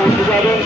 পৌঁছে যাবেন।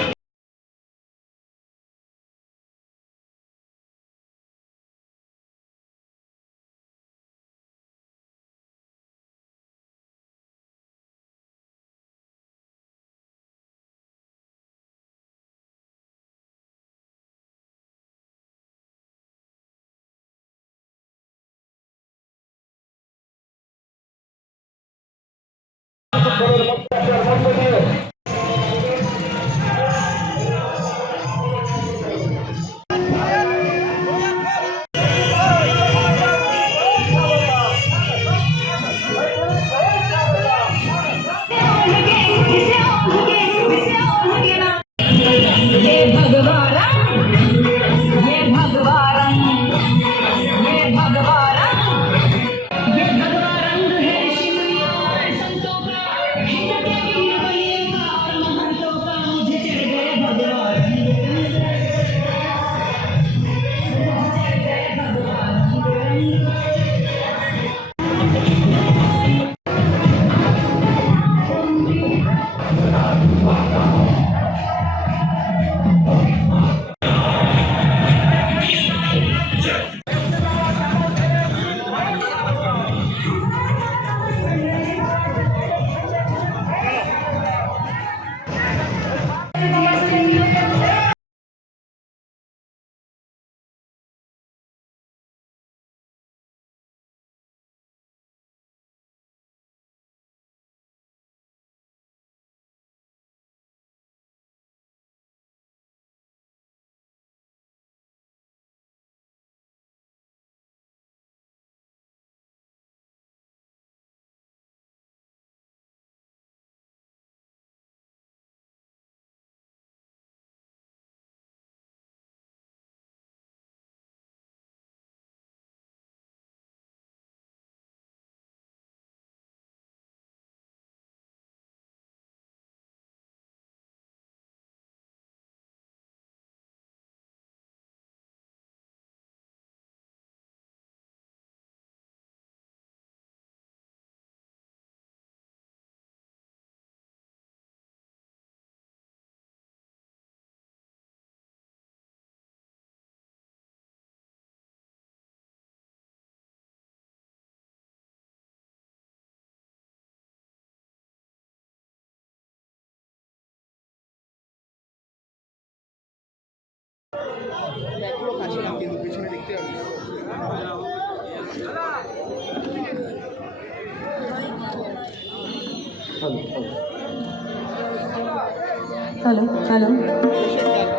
Hello hello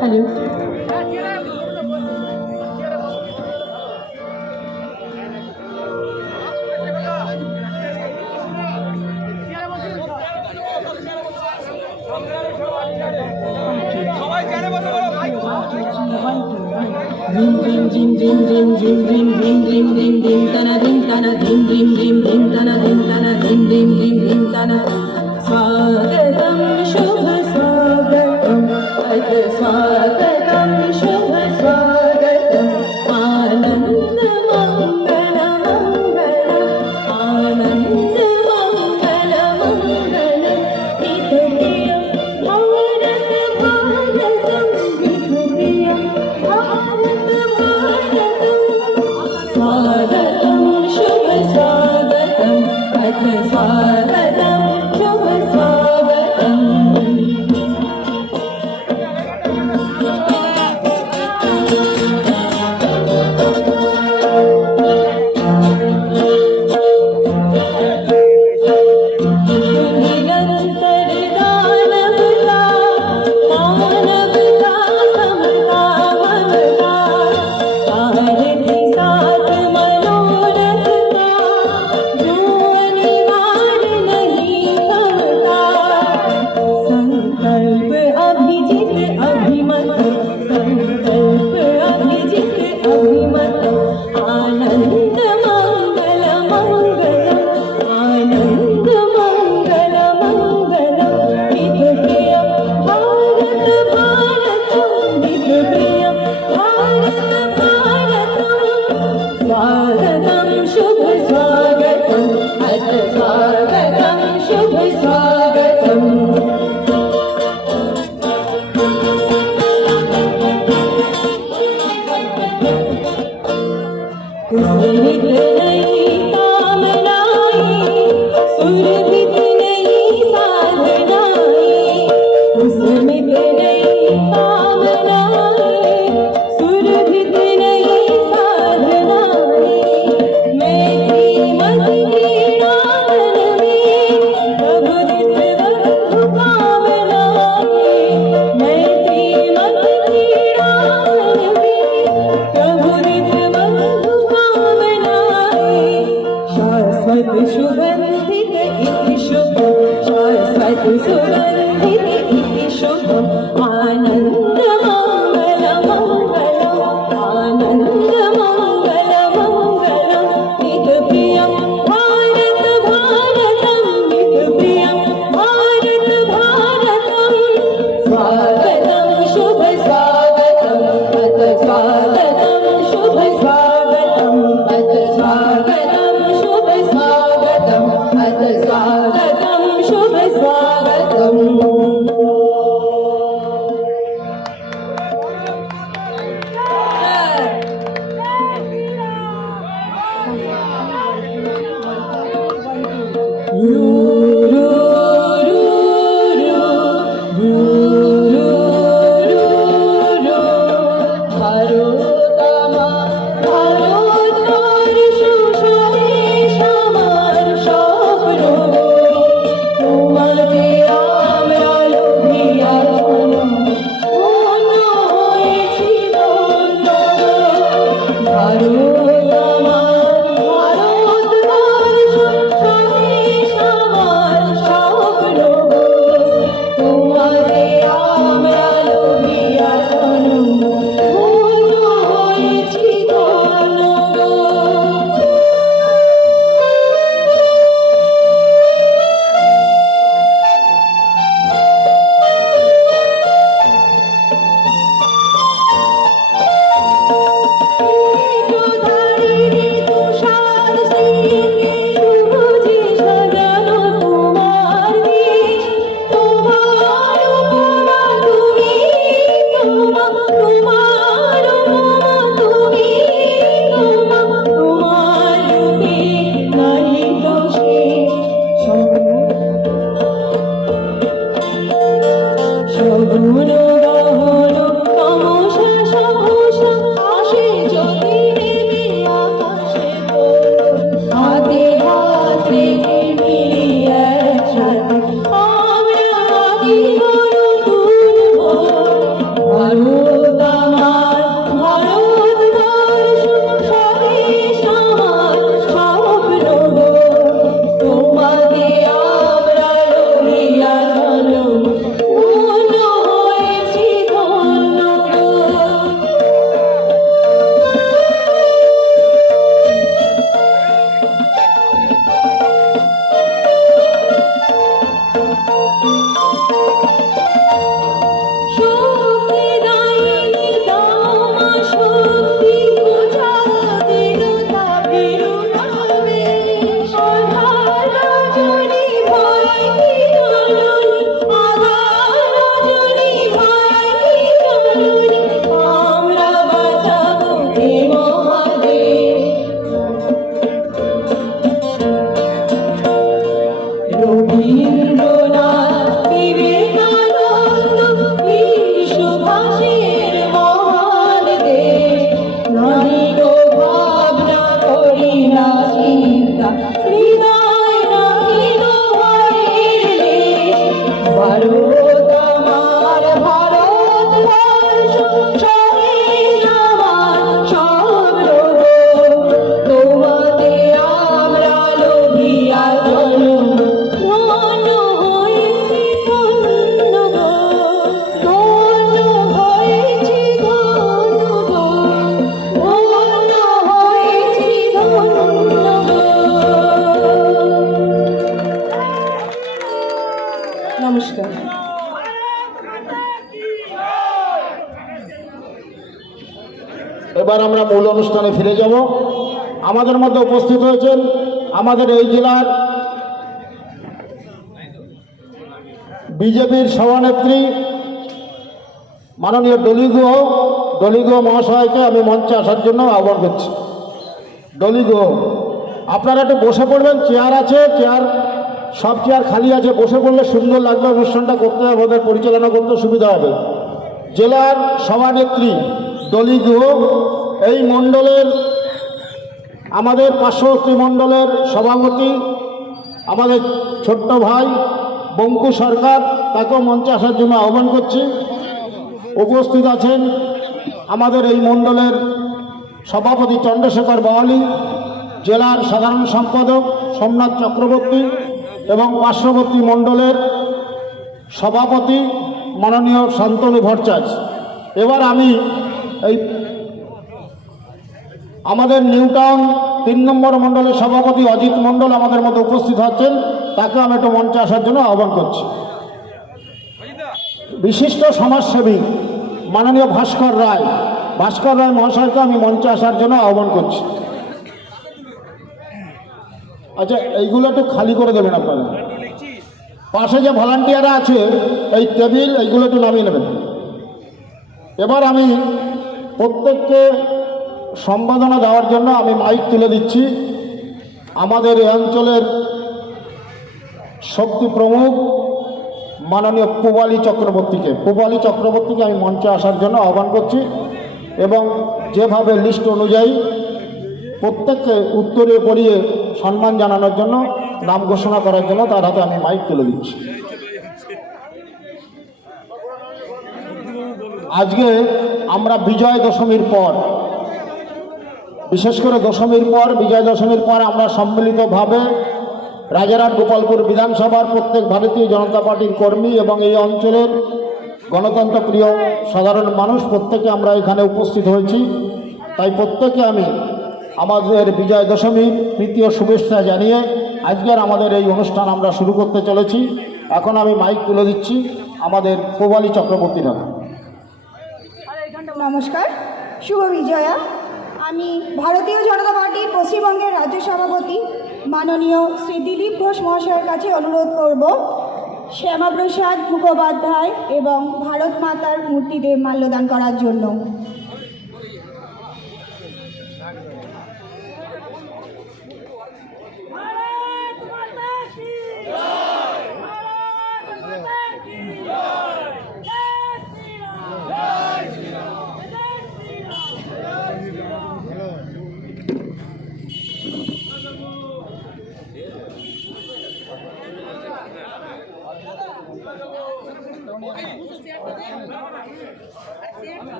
hello स्वागतम शुभ स्वागतम स्वागतम शुभ स्वागतम आनंद मंगल मंगल आनंद मंगल मंगल विधुप्रिय भारत भारतम विधुप्रिय भारत भारतम स्वागतम शुभ स्वागतम स्वागतम शुभ स्वागतम এবার আমরা মূল অনুষ্ঠানে ফিরে যাব। আমাদের মধ্যে উপস্থিত হয়েছেন আমাদের এই জেলার বিজেপির সভানেত্রী মাননীয় ডলি গুহ মহাশয়কে আমি মঞ্চে আসার জন্য আহ্বান করছি। ডলি গুহ, আপনারা একটু বসে পড়বেন, চেয়ার আছে, সব চেয়ার খালি আছে, বসে পড়লে সুন্দর লাগবে, অনুষ্ঠানটা করতে আমাদের পরিচালনা করতে সুবিধা হবে। জেলার সভানেত্রী ডলি গুহ, এই মণ্ডলের আমাদের পার্শ্ববর্তী মণ্ডলের সভাপতি আমাদের ছোট্ট ভাই বঙ্কু সরকার, তাকেও মঞ্চে আসার জন্য আহ্বান করছি। উপস্থিত আছেন আমাদের এই মণ্ডলের সভাপতি চন্দ্রশেখর বাওয়ালি, জেলার সাধারণ সম্পাদক সোমনাথ চক্রবর্তী এবং পার্শ্ববর্তী মণ্ডলের সভাপতি মাননীয় শান্তনু ভট্টাচার্য। এবার আমি এই আমাদের নিউ টাউন 3 নম্বর মণ্ডলের সভাপতি অজিত মণ্ডল আমাদের মধ্যে উপস্থিত হচ্ছেন, তাকে আমি একটু মঞ্চে আসার জন্য আহ্বান করছি। বিশিষ্ট সমাজসেবী মাননীয় ভাস্কর রায় মহাশয়কে আমি মঞ্চে আসার জন্য আহ্বান করছি। আচ্ছা, এইগুলো একটু খালি করে দেবেন আপনারা। পাশে যে ভলান্টিয়াররা আছে, এই টেবিল এইগুলো একটু নামিয়ে নেবেন। এবার আমি প্রত্যেককে সম্বোধনা দেওয়ার জন্য আমি মাইক তুলে দিচ্ছি আমাদের এই অঞ্চলের শক্তি প্রমুখ মাননীয় পূবালী চক্রবর্তীকে আমি মঞ্চে আসার জন্য আহ্বান করছি এবং যেভাবে লিস্ট অনুযায়ী প্রত্যেককে উত্তরে পড়িয়ে সম্মান জানানোর জন্য, নাম ঘোষণা করার জন্য তার হাতে আমি মাইক তুলে দিচ্ছি। আজকে আমরা বিজয় দশমীর পর, বিশেষ করে বিজয় দশমীর পর আমরা সম্মিলিতভাবে রাজারহাট গোপালপুর বিধানসভার প্রত্যেক ভারতীয় জনতা পার্টির কর্মী এবং এই অঞ্চলের গণতন্ত্র প্রিয় সাধারণ মানুষ প্রত্যেকে আমরা এখানে উপস্থিত হয়েছি। তাই প্রত্যেকে আমি আমাদের বিজয় দশমীর তৃতীয় শুভেচ্ছা জানিয়ে আজকের আমাদের এই অনুষ্ঠান আমরা শুরু করতে চলেছি। এখন আমি মাইক তুলে দিচ্ছি আমাদের পূবালী চক্রবর্তীর হাতে। নমস্কার, শুভ বিজয়া। আমি ভারতীয় জনতা পার্টির পশ্চিমবঙ্গের রাজ্য সভাপতি মাননীয় শ্রী দিলীপ ঘোষ মহাশয়ের কাছে অনুরোধ করব শ্যামাপ্রসাদ মুখোপাধ্যায় এবং ভারত মাতার মূর্তিতে মাল্যদান করার জন্য।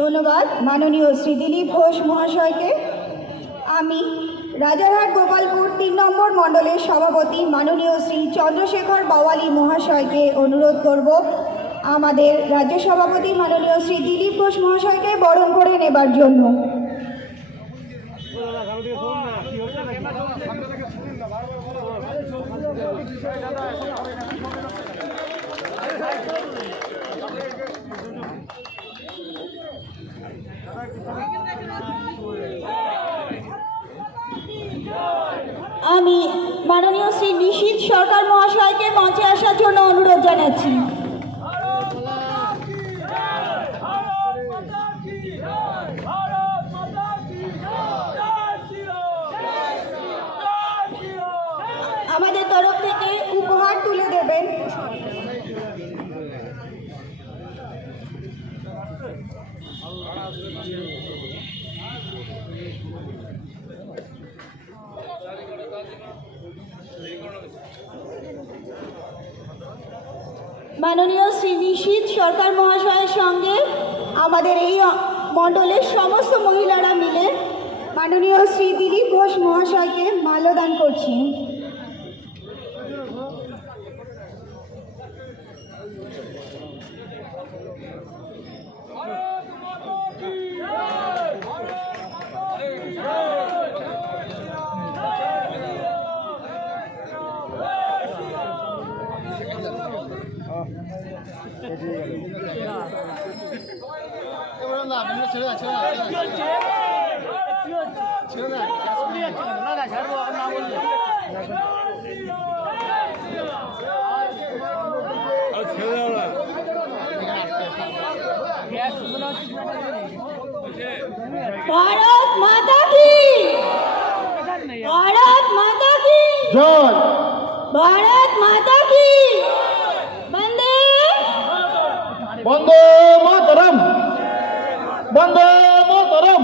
ধন্যবাদ মাননীয় শ্রী দিলীপ ঘোষ মহাশয়কে। আমি রাজারহাট গোপালপুর 3 নম্বর মণ্ডলের সভাপতি মাননীয় শ্রী চন্দ্রশেখর বাওয়ালি মহাশয়কে অনুরোধ করব আমাদের রাজ্য সভাপতি মাননীয় শ্রী দিলীপ ঘোষ মহাশয়কে বরণ করে নেবার জন্য। আমি মাননীয় শ্রী নিশীথ সরকার মহাশয়কে মঞ্চে আসার জন্য অনুরোধ জানাচ্ছি। আমাদের তরফ থেকে উপহার তুলে দেবেন। মাননীয় শ্রী নিশীথ সরকার মহাশয়ের সঙ্গে আমাদের এই মণ্ডলের সমস্ত মহিলারা মিলে মাননীয় শ্রী দিলীপ ঘোষ মহাশয়কে মাল্যদান করছি। ভারত মাতা কি, ভারত মাতা কি, জয়। ভারত মাতা কি, বন্দে বন্দে মাতরম, বন্দে মাতরম।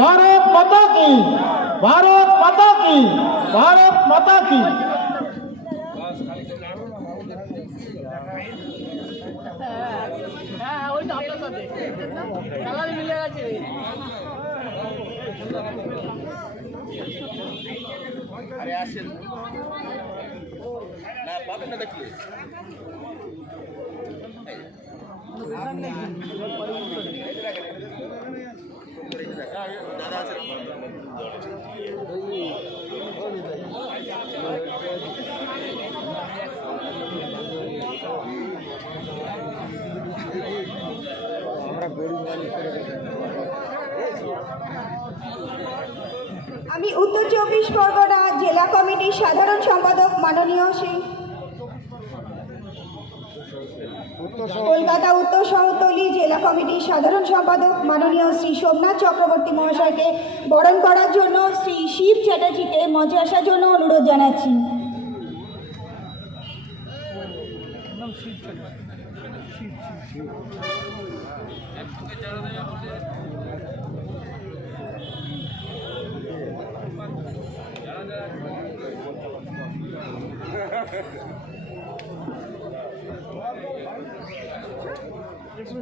ভারত মাতা কি, ভারত মাতা কি, ভারত মাতা কি। আমি উত্তর 24 পরগনা জেলা কমিটির সাধারণ সম্পাদক মাননীয় শ্রী কলকাতা উত্তর শহরতলি জেলা কমিটির সাধারণ সম্পাদক মাননীয় শ্রী সোমনাথ চক্রবর্তী মহাশয়কে বরণ করার জন্য শ্রী শিব চ্যাটার্জিকে মঞ্চে আসার জন্য অনুরোধ জানাচ্ছি।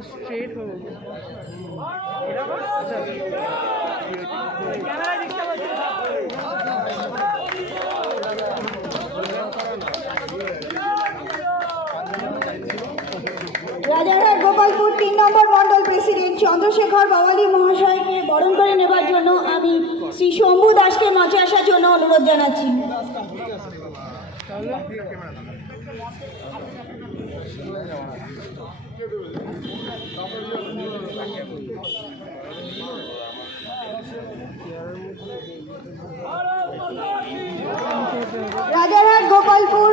स्ट्रेट हो गया রাজারহাট গোপালপুর 3 নম্বর মন্ডল প্রেসিডেন্ট চন্দ্রশেখর বাওয়ালি মহাশয়কে বরণ করে নেবার জন্য আমি শ্রী শম্ভু দাসকে মঞ্চে আসার জন্য অনুরোধ জানাচ্ছি। রাজারহাট গোপালপুর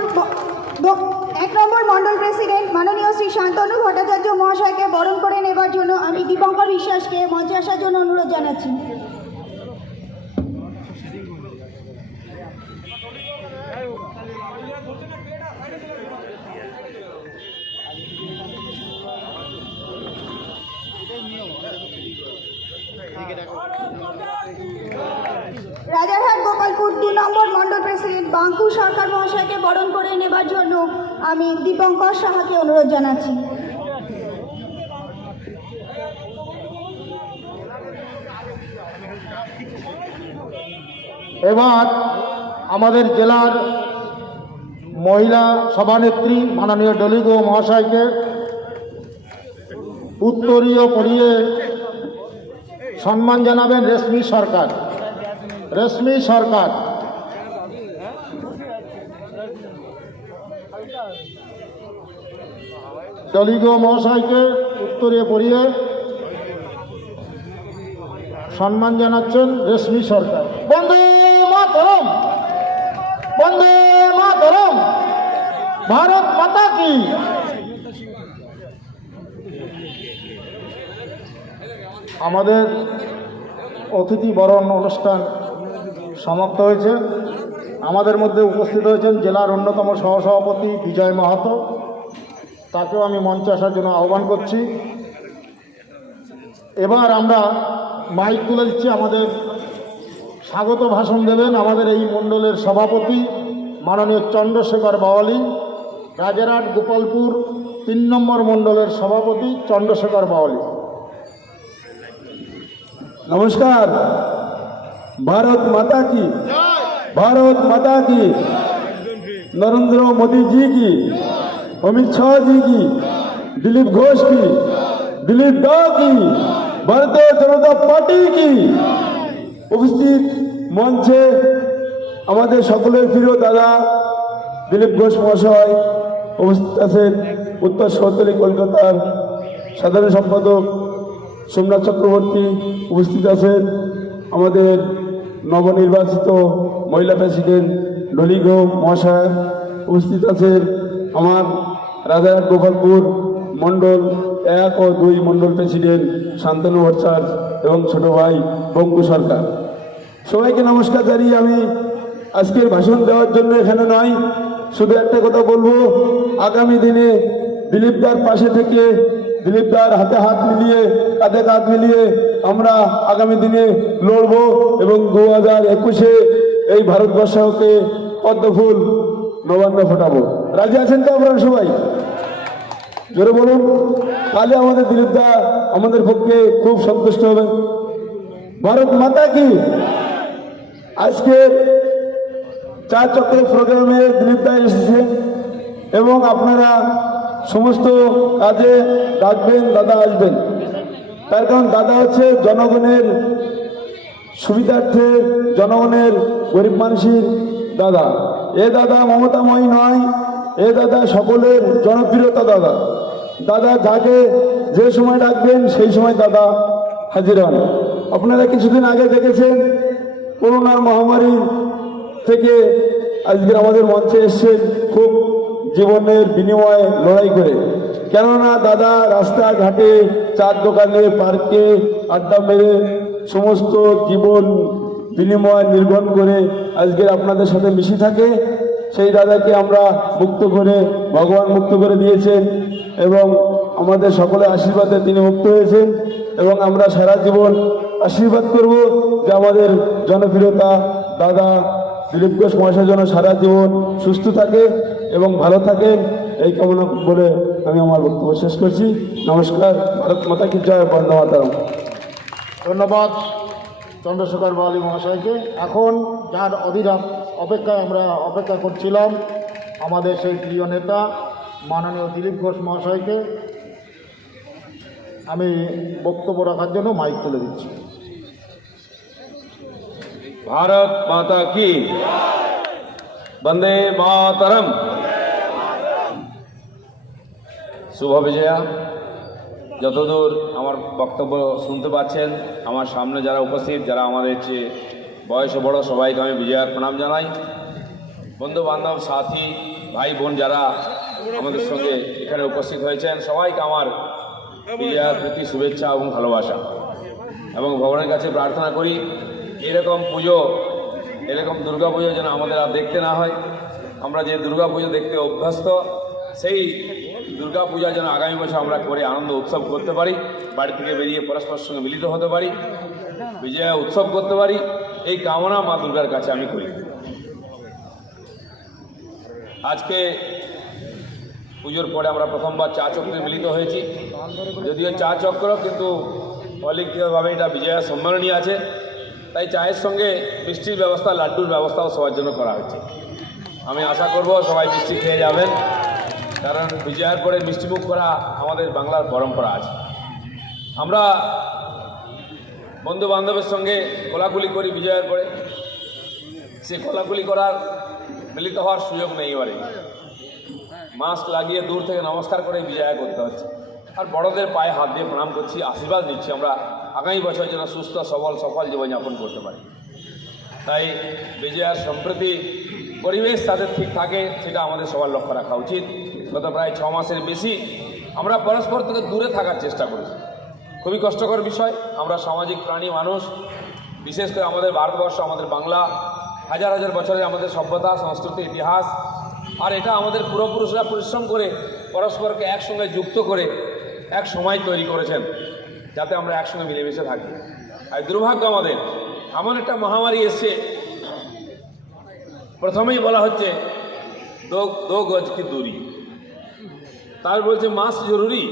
1 নম্বর মন্ডল প্রেসিডেন্ট মাননীয় শ্রী শান্তনু ভট্টাচার্য মহাশয়কে বরণ করে নেবার জন্য আমি দীপঙ্কর বিশ্বাসকে মঞ্চে আসার জন্য অনুরোধ জানাচ্ছি। রাজারহাট গোপালপুর 2 নম্বর মন্ডল প্রেসিডেন্ট বাঙ্কু সরকার মহাশয়কে বরণ করে নেবার জন্য আমি দীপঙ্কর সাহাকে অনুরোধ জানাচ্ছি। এবার আমাদের জেলার মহিলা সভানেত্রী মাননীয় ডলিগো মহাশয়কে উত্তরীয় পরিয়ে সম্মান জানাবেন রেশমি সরকার। রেশমি সরকার ডলিগো মহাশয়কে উত্তরীয় পরিয়ে সম্মান জানাচ্ছেন রেশমি সরকার। বন্দে মাতরম, বন্দে মাতরম, ভারত মাতা কি। আমাদের অতিথি বরণ অনুষ্ঠান সমাপ্ত হয়েছে। আমাদের মধ্যে উপস্থিত হয়েছেন জেলার অন্যতম সহসভাপতি বিজয় মাহাতো, তাকেও আমি মঞ্চে আসার জন্য আহ্বান করছি। এবার আমরা মাইক তুলে দিচ্ছি। আমাদের স্বাগত ভাষণ দেবেন আমাদের এই মণ্ডলের সভাপতি মাননীয় চন্দ্রশেখর বাওয়ালি, রাজারহাট গোপালপুর 3 নম্বর মণ্ডলের সভাপতি চন্দ্রশেখর বাওয়ালি। नमस्कार। भारत माता की, भारत माता की, नरेंद्र मोदी जी की, अमित शाह जी की, दिलीप घोष की, दिलीप दा की, भारतीय जनता पार्टी की। उपस्थित मंचे আমাদের সকলের প্রিয় দাদা দিলীপ ঘোষ মহাশয় উপস্থিত আছেন। উত্তর শহরতলি কলকাতার সাধারণ সম্পাদক সোমনাথ চক্রবর্তী, উপস্থিত আছেন আমাদের নবনির্বাচিত মহিলা প্রেসিডেন্ট ডলি ঘোষ মহাশয়, উপস্থিত আছেন আমার রাজারহাট গোপালপুর মণ্ডল 1 ও 2 মণ্ডল প্রেসিডেন্ট শান্তনু ভট্টাচার্য এবং ছোট ভাই বঙ্কু সরকার। সবাইকে নমস্কার জানিয়ে আমি আজকের ভাষণ দেওয়ার জন্য এখানে নয়, শুধু একটা কথা বলবো, আগামী দিনে দিলীপদার পাশে থেকে দিলীপদার হাতে হাত মিলিয়ে কাঁধে কাঁধ মিলিয়ে আমরা আগামী দিনে লড়ব এবং 2021-এ এই ভারতবর্ষকে পদ্মফুল নবান্ন ফোটাবো। রাজি আছেন তো আপনারা সবাই? জোরে বলুন, তাহলে আমাদের দিলীপদা আমাদের পক্ষে খুব সন্তুষ্ট হবে। ভারত মাতা কি। আজকে চার চক্র প্রোগ্রামে দিলীপদা এসেছে এবং আপনারা সমস্ত কাজে ডাকবেন, দাদা আসবেন। তার কারণ দাদা হচ্ছে জনগণের সুবিধার্থে, জনগণের গরিব মানুষের দাদা। এ দাদা মমতাময়ী নয়, এ দাদা সকলের জনপ্রিয়তা দাদা। দাদা যাকে যে সময় ডাকবেন সেই সময় দাদা হাজির হন। আপনারা কিছুদিন আগে দেখেছেন করোনার মহামারী থেকে আজকে আমাদের মঞ্চে এসছেন খুব জীবনের বিনিময়ে লড়াই করে। কেননা দাদা রাস্তাঘাটে, চার দোকানে, পার্কে আড্ডা মেরে সমস্ত জীবন বিনিময় নির্গণ করে আজকে আপনাদের সাথে মিশে থাকে। সেই দাদাকে আমরা মুক্ত করে, ভগবান মুক্ত করে দিয়েছেন এবং আমাদের সকলের আশীর্বাদে তিনি মুক্ত হয়েছেন এবং আমরা সারা জীবন আশীর্বাদ করব যে আমাদের জনপ্রিয়তা দাদা দিলীপ ঘোষ মহাশয় যেন সারা জীবন সুস্থ থাকে এবং ভালো থাকেন, এই কামনা বলে আমি আমার বক্তব্য শেষ করছি। নমস্কার। ভারত মাতা কি জয়, বন্দে মাতরম। ধন্যবাদ চন্দ্রশেখর বাওয়ালি মহাশয়কে। এখন যার অবিরাম অপেক্ষায় আমরা অপেক্ষা করছিলাম, আমাদের সেই প্রিয় নেতা মাননীয় দিলীপ ঘোষ মহাশয়কে আমি বক্তব্য রাখার জন্য মাইক তুলে দিচ্ছি। भारत माता की বন্দে মাতরম। শুভ বিজয়া। যতদূর আমার বক্তব্য শুনতে পাচ্ছেন, আমার সামনে যারা উপস্থিত, যারা আমাদের চেয়ে বয়সে বড়, সবাইকে আমি বিজয়ার প্রণাম জানাই। বন্ধু বান্ধব, সাথী, ভাই বোন যারা আমাদের সঙ্গে এখানে উপস্থিত হয়েছেন, সবাইকে আমার বিজয়ার প্রতি শুভেচ্ছা এবং ভালোবাসা। এবং ভগবানের কাছে প্রার্থনা করি এরকম পুজো, এরকম দুর্গা পুজো যেন আমাদের আর দেখতে না হয়। আমরা যে দুর্গা পুজো দেখতে অভ্যস্ত, সেই দুর্গা পূজা যেন আগামী বছর আমরা করে আনন্দ উৎসব করতে পারি, বাড়ি থেকে বেরিয়ে পরস্পরের সঙ্গে মিলিত হতে পারি, বিজয়া উৎসব করতে পারি, এই কামনা মা দুর্গার কাছে আমি করি। আজকে পুজোর পরে আমরা প্রথমবার চা চক্রে মিলিত হয়েছি। যদিও চা চক্র, কিন্তু অলিখিতভাবে এটা বিজয়া সম্মেলনী আছে, তাই চায়ের সঙ্গে মিষ্টির ব্যবস্থা, লাড্ডুর ব্যবস্থাও সবার জন্য করা হয়েছে। আমি আশা করব সবাই মিষ্টি খেয়ে যাবেন, কারণ বিজয়ার পরে মিষ্টিমুখ করা আমাদের বাংলার পরম্পরা আছে। আমরা বন্ধু বান্ধবের সঙ্গে কোলাকুলি করি বিজয়ার পরে, সে কোলাকুলি করার, মিলিত হওয়ার সুযোগ নেই এবারে। মাস্ক লাগিয়ে দূর থেকে নমস্কার করে বিজয়া করতে হচ্ছে। আর বড়দের পায়ে হাত দিয়ে প্রণাম করছি, আশীর্বাদ নিচ্ছি আমরা আগামী বছর যেন সুস্থ সবল সফল জীবনযাপন করতে পারি। তাই বিজয়ার সম্প্রতি পরিবেশ তাদের ঠিক থাকে, সেটা আমাদের সবার লক্ষ্য রাখা উচিত। গত প্রায় 6 মাসের বেশি আমরা পরস্পর থেকে দূরে থাকার চেষ্টা করেছি। খুবই কষ্টকর বিষয়। আমরা সামাজিক প্রাণী মানুষ, বিশেষ করে আমাদের ভারতবর্ষ, আমাদের বাংলা, হাজার হাজার বছরের আমাদের সভ্যতা, সংস্কৃতি, ইতিহাস, আর এটা আমাদের পূর্বপুরুষরা পরিশ্রম করে পরস্পরকে একসঙ্গে যুক্ত করে এক সময় তৈরি করেছেন যাতে আমরা একসঙ্গে মিলেমিশে থাকি। আর দুর্ভাগ্য আমাদের এমন একটা মহামারী এসছে, প্রথমেই বলা হচ্ছে দো গজ কি দূরি, তার বলছে মাস্ক জরুরি।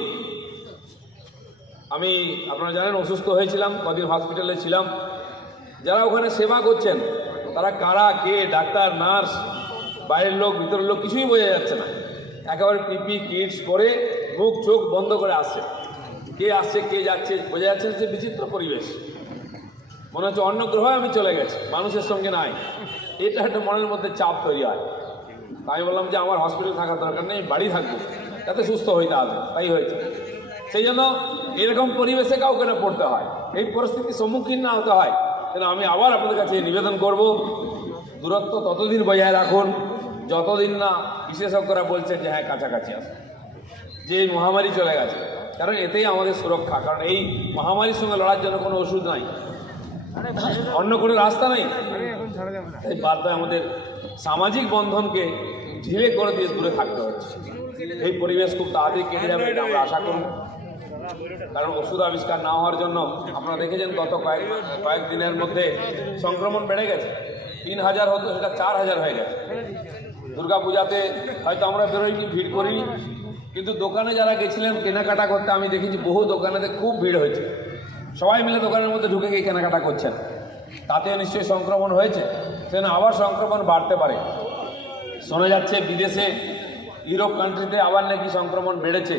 আমি, আপনারা জানেন, অসুস্থ হয়েছিলাম, কদিন হসপিটালে ছিলাম। যারা ওখানে সেবা করছেন তারা কারা, কে, ডাক্তার, নার্স, বাইরের লোক, ভিতরের লোক, কিছুই বোঝা যাচ্ছে না। একেবারে পিপি কিটস পরে মুখ চোখ বন্ধ করে আসছে। কে আসছে কে যাচ্ছে বোঝা যাচ্ছে যে বিচিত্র পরিবেশ, মনে হচ্ছে অন্য গ্রহে আমি চলে গেছি, মানুষের সঙ্গে নাই। এটা একটা মনের মধ্যে চাপ তৈরি হয়। আমি বললাম যে আমার হসপিটাল থাকার দরকার নেই, বাড়ি থাকবো। যাতে সুস্থ হইতে হবে, তাই হয়েছে। সেই জন্য এরকম পরিবেশে কাউকে না পড়তে হয়, এই পরিস্থিতির সম্মুখীন না হতে হয়। কেন আমি আবার আপনাদের কাছে নিবেদন করব, দূরত্ব ততদিন বজায় রাখুন যতদিন না বিশেষজ্ঞরা বলছেন যে হ্যাঁ কাছাকাছি আসুন, যে এই মহামারী চলে গেছে। কারণ এতেই আমাদের সুরক্ষা, কারণ এই মহামারীর সঙ্গে লড়ার জন্য কোনো ওষুধ নাই, অন্য কোনো রাস্তা নেই। তাই বাধ্য আমাদের সামাজিক বন্ধনকে ঢিলে করে দিয়ে দূরে থাকতে হচ্ছে। এই পরিবেশ খুব তাড়াতাড়ি কেটে যাবে এটা আমরা আশা করব, কারণ ওষুধ আবিষ্কার না হওয়ার জন্য আপনারা দেখেছেন গত কয়েকদিনের মধ্যে সংক্রমণ বেড়ে গেছে। 3000 হতো, সেটা 4000 হয়ে গেছে। দুর্গাপূজাতে হয়তো আমরা বেরোইনি, ভিড় করিনি, কিন্তু দোকানে যারা গেছিলেন কেনাকাটা করতে আমি দেখেছি বহু দোকানেতে খুব ভিড় হয়েছে। সবাই মিলে দোকানের মধ্যে ঢুকে গিয়ে কেনাকাটা করছেন, তাতে নিশ্চয়ই সংক্রমণ হয়েছে, সেজন্য আবার সংক্রমণ বাড়তে পারে। শোনা যাচ্ছে বিদেশে, ইউরোপ কান্ট্রিতে আবার নাকি সংক্রমণ বেড়েছে,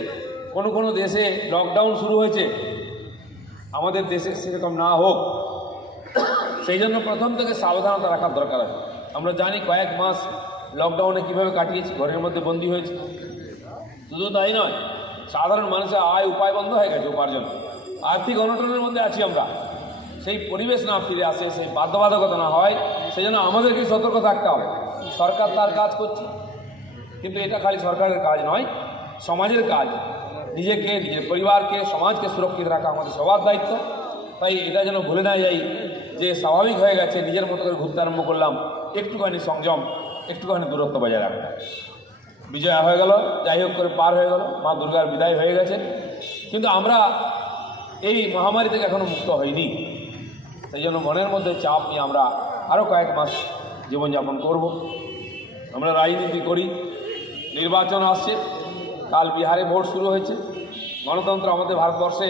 কোনো দেশে লকডাউন শুরু হয়েছে। আমাদের দেশে সেরকম না হোক, সেই জন্য প্রথম থেকে সাবধানতা রাখার দরকার আছে। আমরা জানি কয়েক মাস লকডাউনে কীভাবে কাটিয়েছি, ঘরের মধ্যে বন্দী হয়েছে। শুধু তাই নয়, সাধারণ মানুষের আয় উপায় বন্ধ হয়ে গেছে, উপার্জন, আর্থিক অনটনের মধ্যে আছি আমরা। সেই পরিবেশ না ফিরে আসে, সেই বাধ্যবাধকতা না হয়, সেই জন্য আমাদেরকে সতর্ক থাকতে হবে। সরকার তার কাজ করছে, কিন্তু এটা খালি সরকারের কাজ নয়, সমাজের কাজ। নিজেকে, নিজের পরিবারকে, সমাজকে সুরক্ষিত রাখা আমাদের সবার দায়িত্ব। তাই এটা যেন ভুলে না যাই যে স্বাভাবিক হয়ে গেছে, নিজের মতো করে ঘুরতে আরম্ভ করলাম, একটুখানি সংযম, একটুখানি দূরত্ব বজায় রাখলাম। বিজয় হয়ে গেল, যাই হোক করে পার হয়ে গেল, মা দুর্গার বিদায় হয়ে গেছে, কিন্তু আমরা এই মহামারী থেকে এখনও মুক্ত হইনি। সেই জন্য মনের মধ্যে চাপ নিয়ে আমরা আরও কয়েক মাস জীবনযাপন করব। আমরা রাজনীতি করি, নির্বাচন আসছে, কাল বিহারে ভোট শুরু হয়েছে। গণতন্ত্র আমাদের ভারতবর্ষে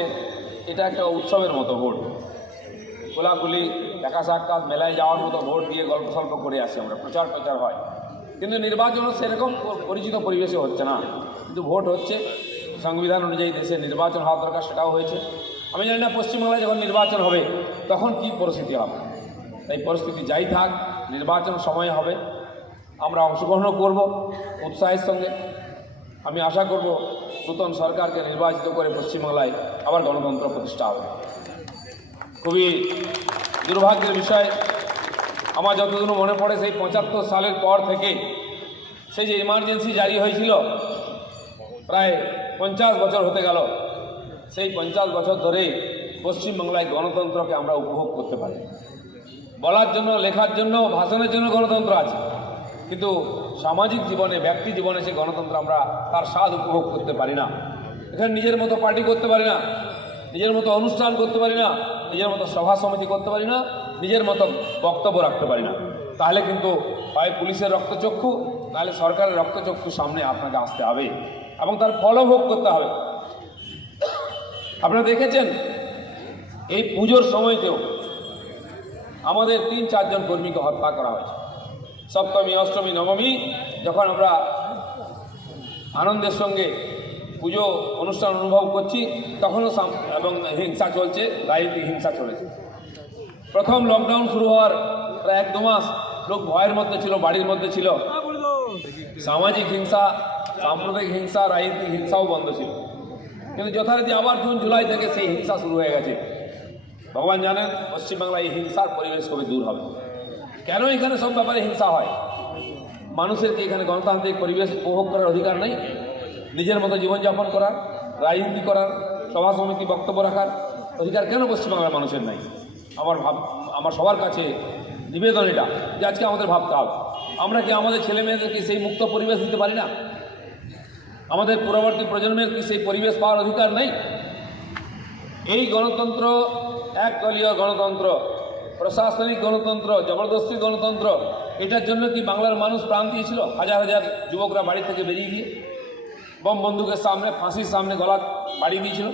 এটা একটা উৎসবের মতো ভোট, কোলাকুলি, দেখা সাক্ষাৎ, মেলায় যাওয়ার মতো ভোট দিয়ে গল্প সল্প করে আসি আমরা, প্রচার প্রচার হয়। কিন্তু নির্বাচনও সেরকম পরিচিত পরিবেশে হচ্ছে না, কিন্তু ভোট হচ্ছে। সংবিধান অনুযায়ী দেশে নির্বাচন হওয়া দরকার, সেটাও হয়েছে। আমি জানি না পশ্চিমবাংলায় যখন নির্বাচন হবে তখন কী পরিস্থিতি হবে। তাই পরিস্থিতি যাই থাক, নির্বাচন সময় হবে, আমরা অংশগ্রহণও করব উৎসাহের সঙ্গে। আমি আশা করব নূতন সরকারকে নির্বাচিত করে পশ্চিমবাংলায় আবার গণতন্ত্র প্রতিষ্ঠা হবে। খুবই দুর্ভাগ্যের বিষয়, আমার যতদিন মনে পড়ে সেই 75 সালের পর থেকে, সেই যে ইমার্জেন্সি জারি হয়েছিল, প্রায় 50 বছর হতে গেল। সেই 50 বছর ধরে পশ্চিমবাংলায় গণতন্ত্রকে আমরা উপভোগ করতে পারি। বলার জন্য, লেখার জন্য, ভাষণের জন্য গণতন্ত্র আছে, কিন্তু সামাজিক জীবনে, ব্যক্তি জীবনে সেই গণতন্ত্র আমরা তার স্বাদ উপভোগ করতে পারি না। এখানে নিজের মতো পার্টি করতে পারি না, নিজের মতো অনুষ্ঠান করতে পারি না, নিজের মতো সভা সমিতি করতে পারি না, নিজের মতো বক্তব্য রাখতে পারি না। তাহলে কিন্তু হয় পুলিশের রক্তচক্ষু, তাহলে সরকারের রক্তচক্ষু সামনে আপনাকে আসতে হবে এবং তার ফলও ভোগ করতে হবে। আপনারা দেখেছেন এই পুজোর সময়তেও আমাদের 3-4 জন কর্মীকে হত্যা করা হয়েছে। সপ্তমী, অষ্টমী, নবমী যখন আমরা আনন্দের সঙ্গে পুজো অনুষ্ঠান অনুভব করছি, তখনও এবং হিংসা চলছে, রাজনীতি হিংসা চলেছে। প্রথম লকডাউন শুরু হওয়ার প্রায় 1-2 মাস লোক ভয়ের মধ্যে ছিল, বাড়ির মধ্যে ছিল। সামাজিক হিংসা, সাম্প্রদায়িক হিংসা, রাজনৈতিক হিংসাও বন্ধ ছিল। কিন্তু যথারীতি আবার জুন জুলাই থেকে সেই হিংসা শুরু হয়ে গেছে। ভগবান জানেন পশ্চিমবাংলায় এই হিংসার পরিবেশ কবে দূর হবে। কেন এখানে সব ব্যাপারে হিংসা হয়? মানুষের কি এখানে গণতান্ত্রিক পরিবেশ উপভোগ করার অধিকার নেই? নিজের মতো জীবনযাপন করার, রাজনীতি করার, সভা সমিতি বক্তব্য রাখার অধিকার কেন পশ্চিমবাংলার মানুষের নাই? আমার সবার কাছে নিবেদন এটা যে আজকে আমাদের ভাবতে হবে, আমরা কি আমাদের ছেলে মেয়েদেরকে সেই মুক্ত পরিবেশ দিতে পারি না? আমাদের পরবর্তী প্রজন্মের কি সেই পরিবেশ পাওয়ার অধিকার নেই? এই গণতন্ত্র একদলীয় গণতন্ত্র, প্রশাসনিক গণতন্ত্র, জবরদস্তি গণতন্ত্র, এটার জন্য কি বাংলার মানুষ প্রাণ দিয়েছিল? হাজার হাজার যুবকরা বাড়ি থেকে বেরিয়ে গিয়ে বম বন্দুকের সামনে, ফাঁসির সামনে গলা বাড়িয়ে দিয়েছিল।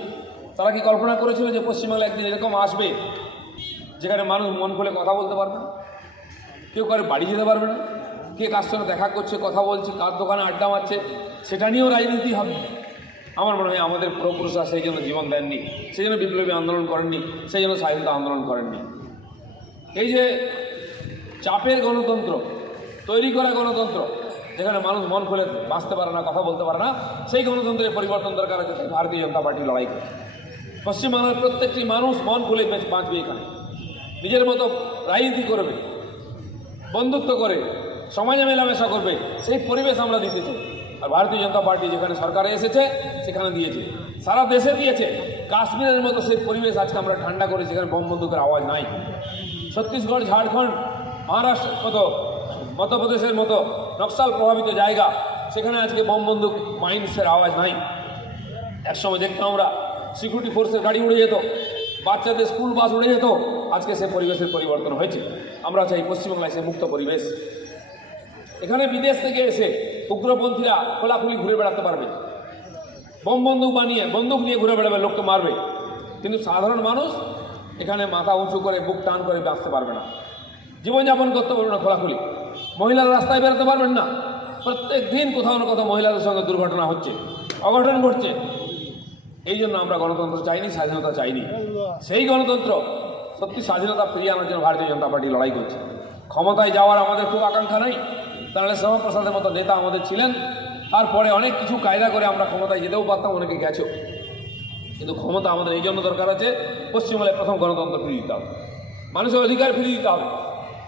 তারা কি কল্পনা করেছিল যে পশ্চিমবাংলা একদিন এরকম আসবে যেখানে মানুষ মন খুলে কথা বলতে পারবে না, কেউ কারো বাড়ি যেতে পারবে না, কে কার সঙ্গে দেখা করছে, কথা বলছে, কার দোকানে আড্ডা মারছে, সেটা নিয়েও রাজনীতি হবে? আমার মনে হয় আমাদের পূর্বপুরুষরা সেই জন্য জীবন দেননি, সেই জন্য বিপ্লবী আন্দোলন করেননি, সেই জন্য স্বাধীনতা আন্দোলন করেননি। এই যে চাপের গণতন্ত্র, তৈরি করা গণতন্ত্র, যেখানে মানুষ মন খুলে বাঁচতে পারে না, কথা বলতে পারে না, সেই গণতন্ত্রের পরিবর্তন দরকার আছে। তাই ভারতীয় জনতা পার্টি লড়াই করে। পশ্চিমবাংলার প্রত্যেকটি মানুষ মন খুলে বাঁচবে, এখানে নিজের মতো রাজনীতি করবে, বন্ধুত্ব করে সমাজে মেলামেশা করবে, সেই পরিবেশ আমরা দিতে চাই। আর ভারতীয় জনতা পার্টি যেখানে সরকারে এসেছে সেখানে দিয়েছে, সারা দেশে দিয়েছে। কাশ্মীরের মতো সেই পরিবেশ আজকে আমরা ঠান্ডা করি, সেখানে বোম বন্দুকের আওয়াজ নাই। ছত্তিশগড়, ঝাড়খণ্ড, মহারাষ্ট্র মতো, মধ্যপ্রদেশের মতো নকশাল প্রভাবিত জায়গা, সেখানে আজকে বোম বন্দুক মাইন্সের আওয়াজ নাই। একসময় দেখতাম আমরা সিকিউরিটি ফোর্সের গাড়ি উড়ে যেত, বাচ্চাদের স্কুল বাস উড়ে যেত। আজকে সে পরিবেশের পরিবর্তন হয়েছে। আমরা চাই পশ্চিমবাংলায় সে মুক্ত পরিবেশ। এখানে বিদেশ থেকে এসে উগ্রপন্থীরা খোলাখুলি ঘুরে বেড়াতে পারবে, বোম বন্দুক বানিয়ে বন্দুক নিয়ে ঘুরে বেড়াবে, লোককে মারবে, কিন্তু সাধারণ মানুষ এখানে মাথা উঁচু করে বুক টান করে বাঁচতে পারবে না, জীবনযাপন করতে পারবে না খোলাখুলি। মহিলারা রাস্তায় বেরোতে পারবেন না। প্রত্যেক দিন কোথাও না কোথাও মহিলাদের সঙ্গে দুর্ঘটনা হচ্ছে, অঘটন ঘটছে। এই জন্য আমরা গণতন্ত্র চাইনি, স্বাধীনতা চাইনি। সেই গণতন্ত্র সত্যি স্বাধীনতা ফিরিয়ে আনার জন্য ভারতীয় জনতা পার্টি লড়াই করছে। ক্ষমতায় যাওয়ার আমাদের খুব আকাঙ্ক্ষা নেই। তাহলে শ্যামাপ্রসাদের মতো নেতা আমাদের ছিলেন, তারপরে অনেক কিছু কায়দা করে আমরা ক্ষমতায় যেতেও পারতাম, অনেকে গেছেও। কিন্তু ক্ষমতা আমাদের এই জন্য দরকার আছে, পশ্চিমবঙ্গে প্রথম গণতন্ত্র ফিরিয়ে দিতে হবে, মানুষের অধিকার ফিরিয়ে দিতে হবে,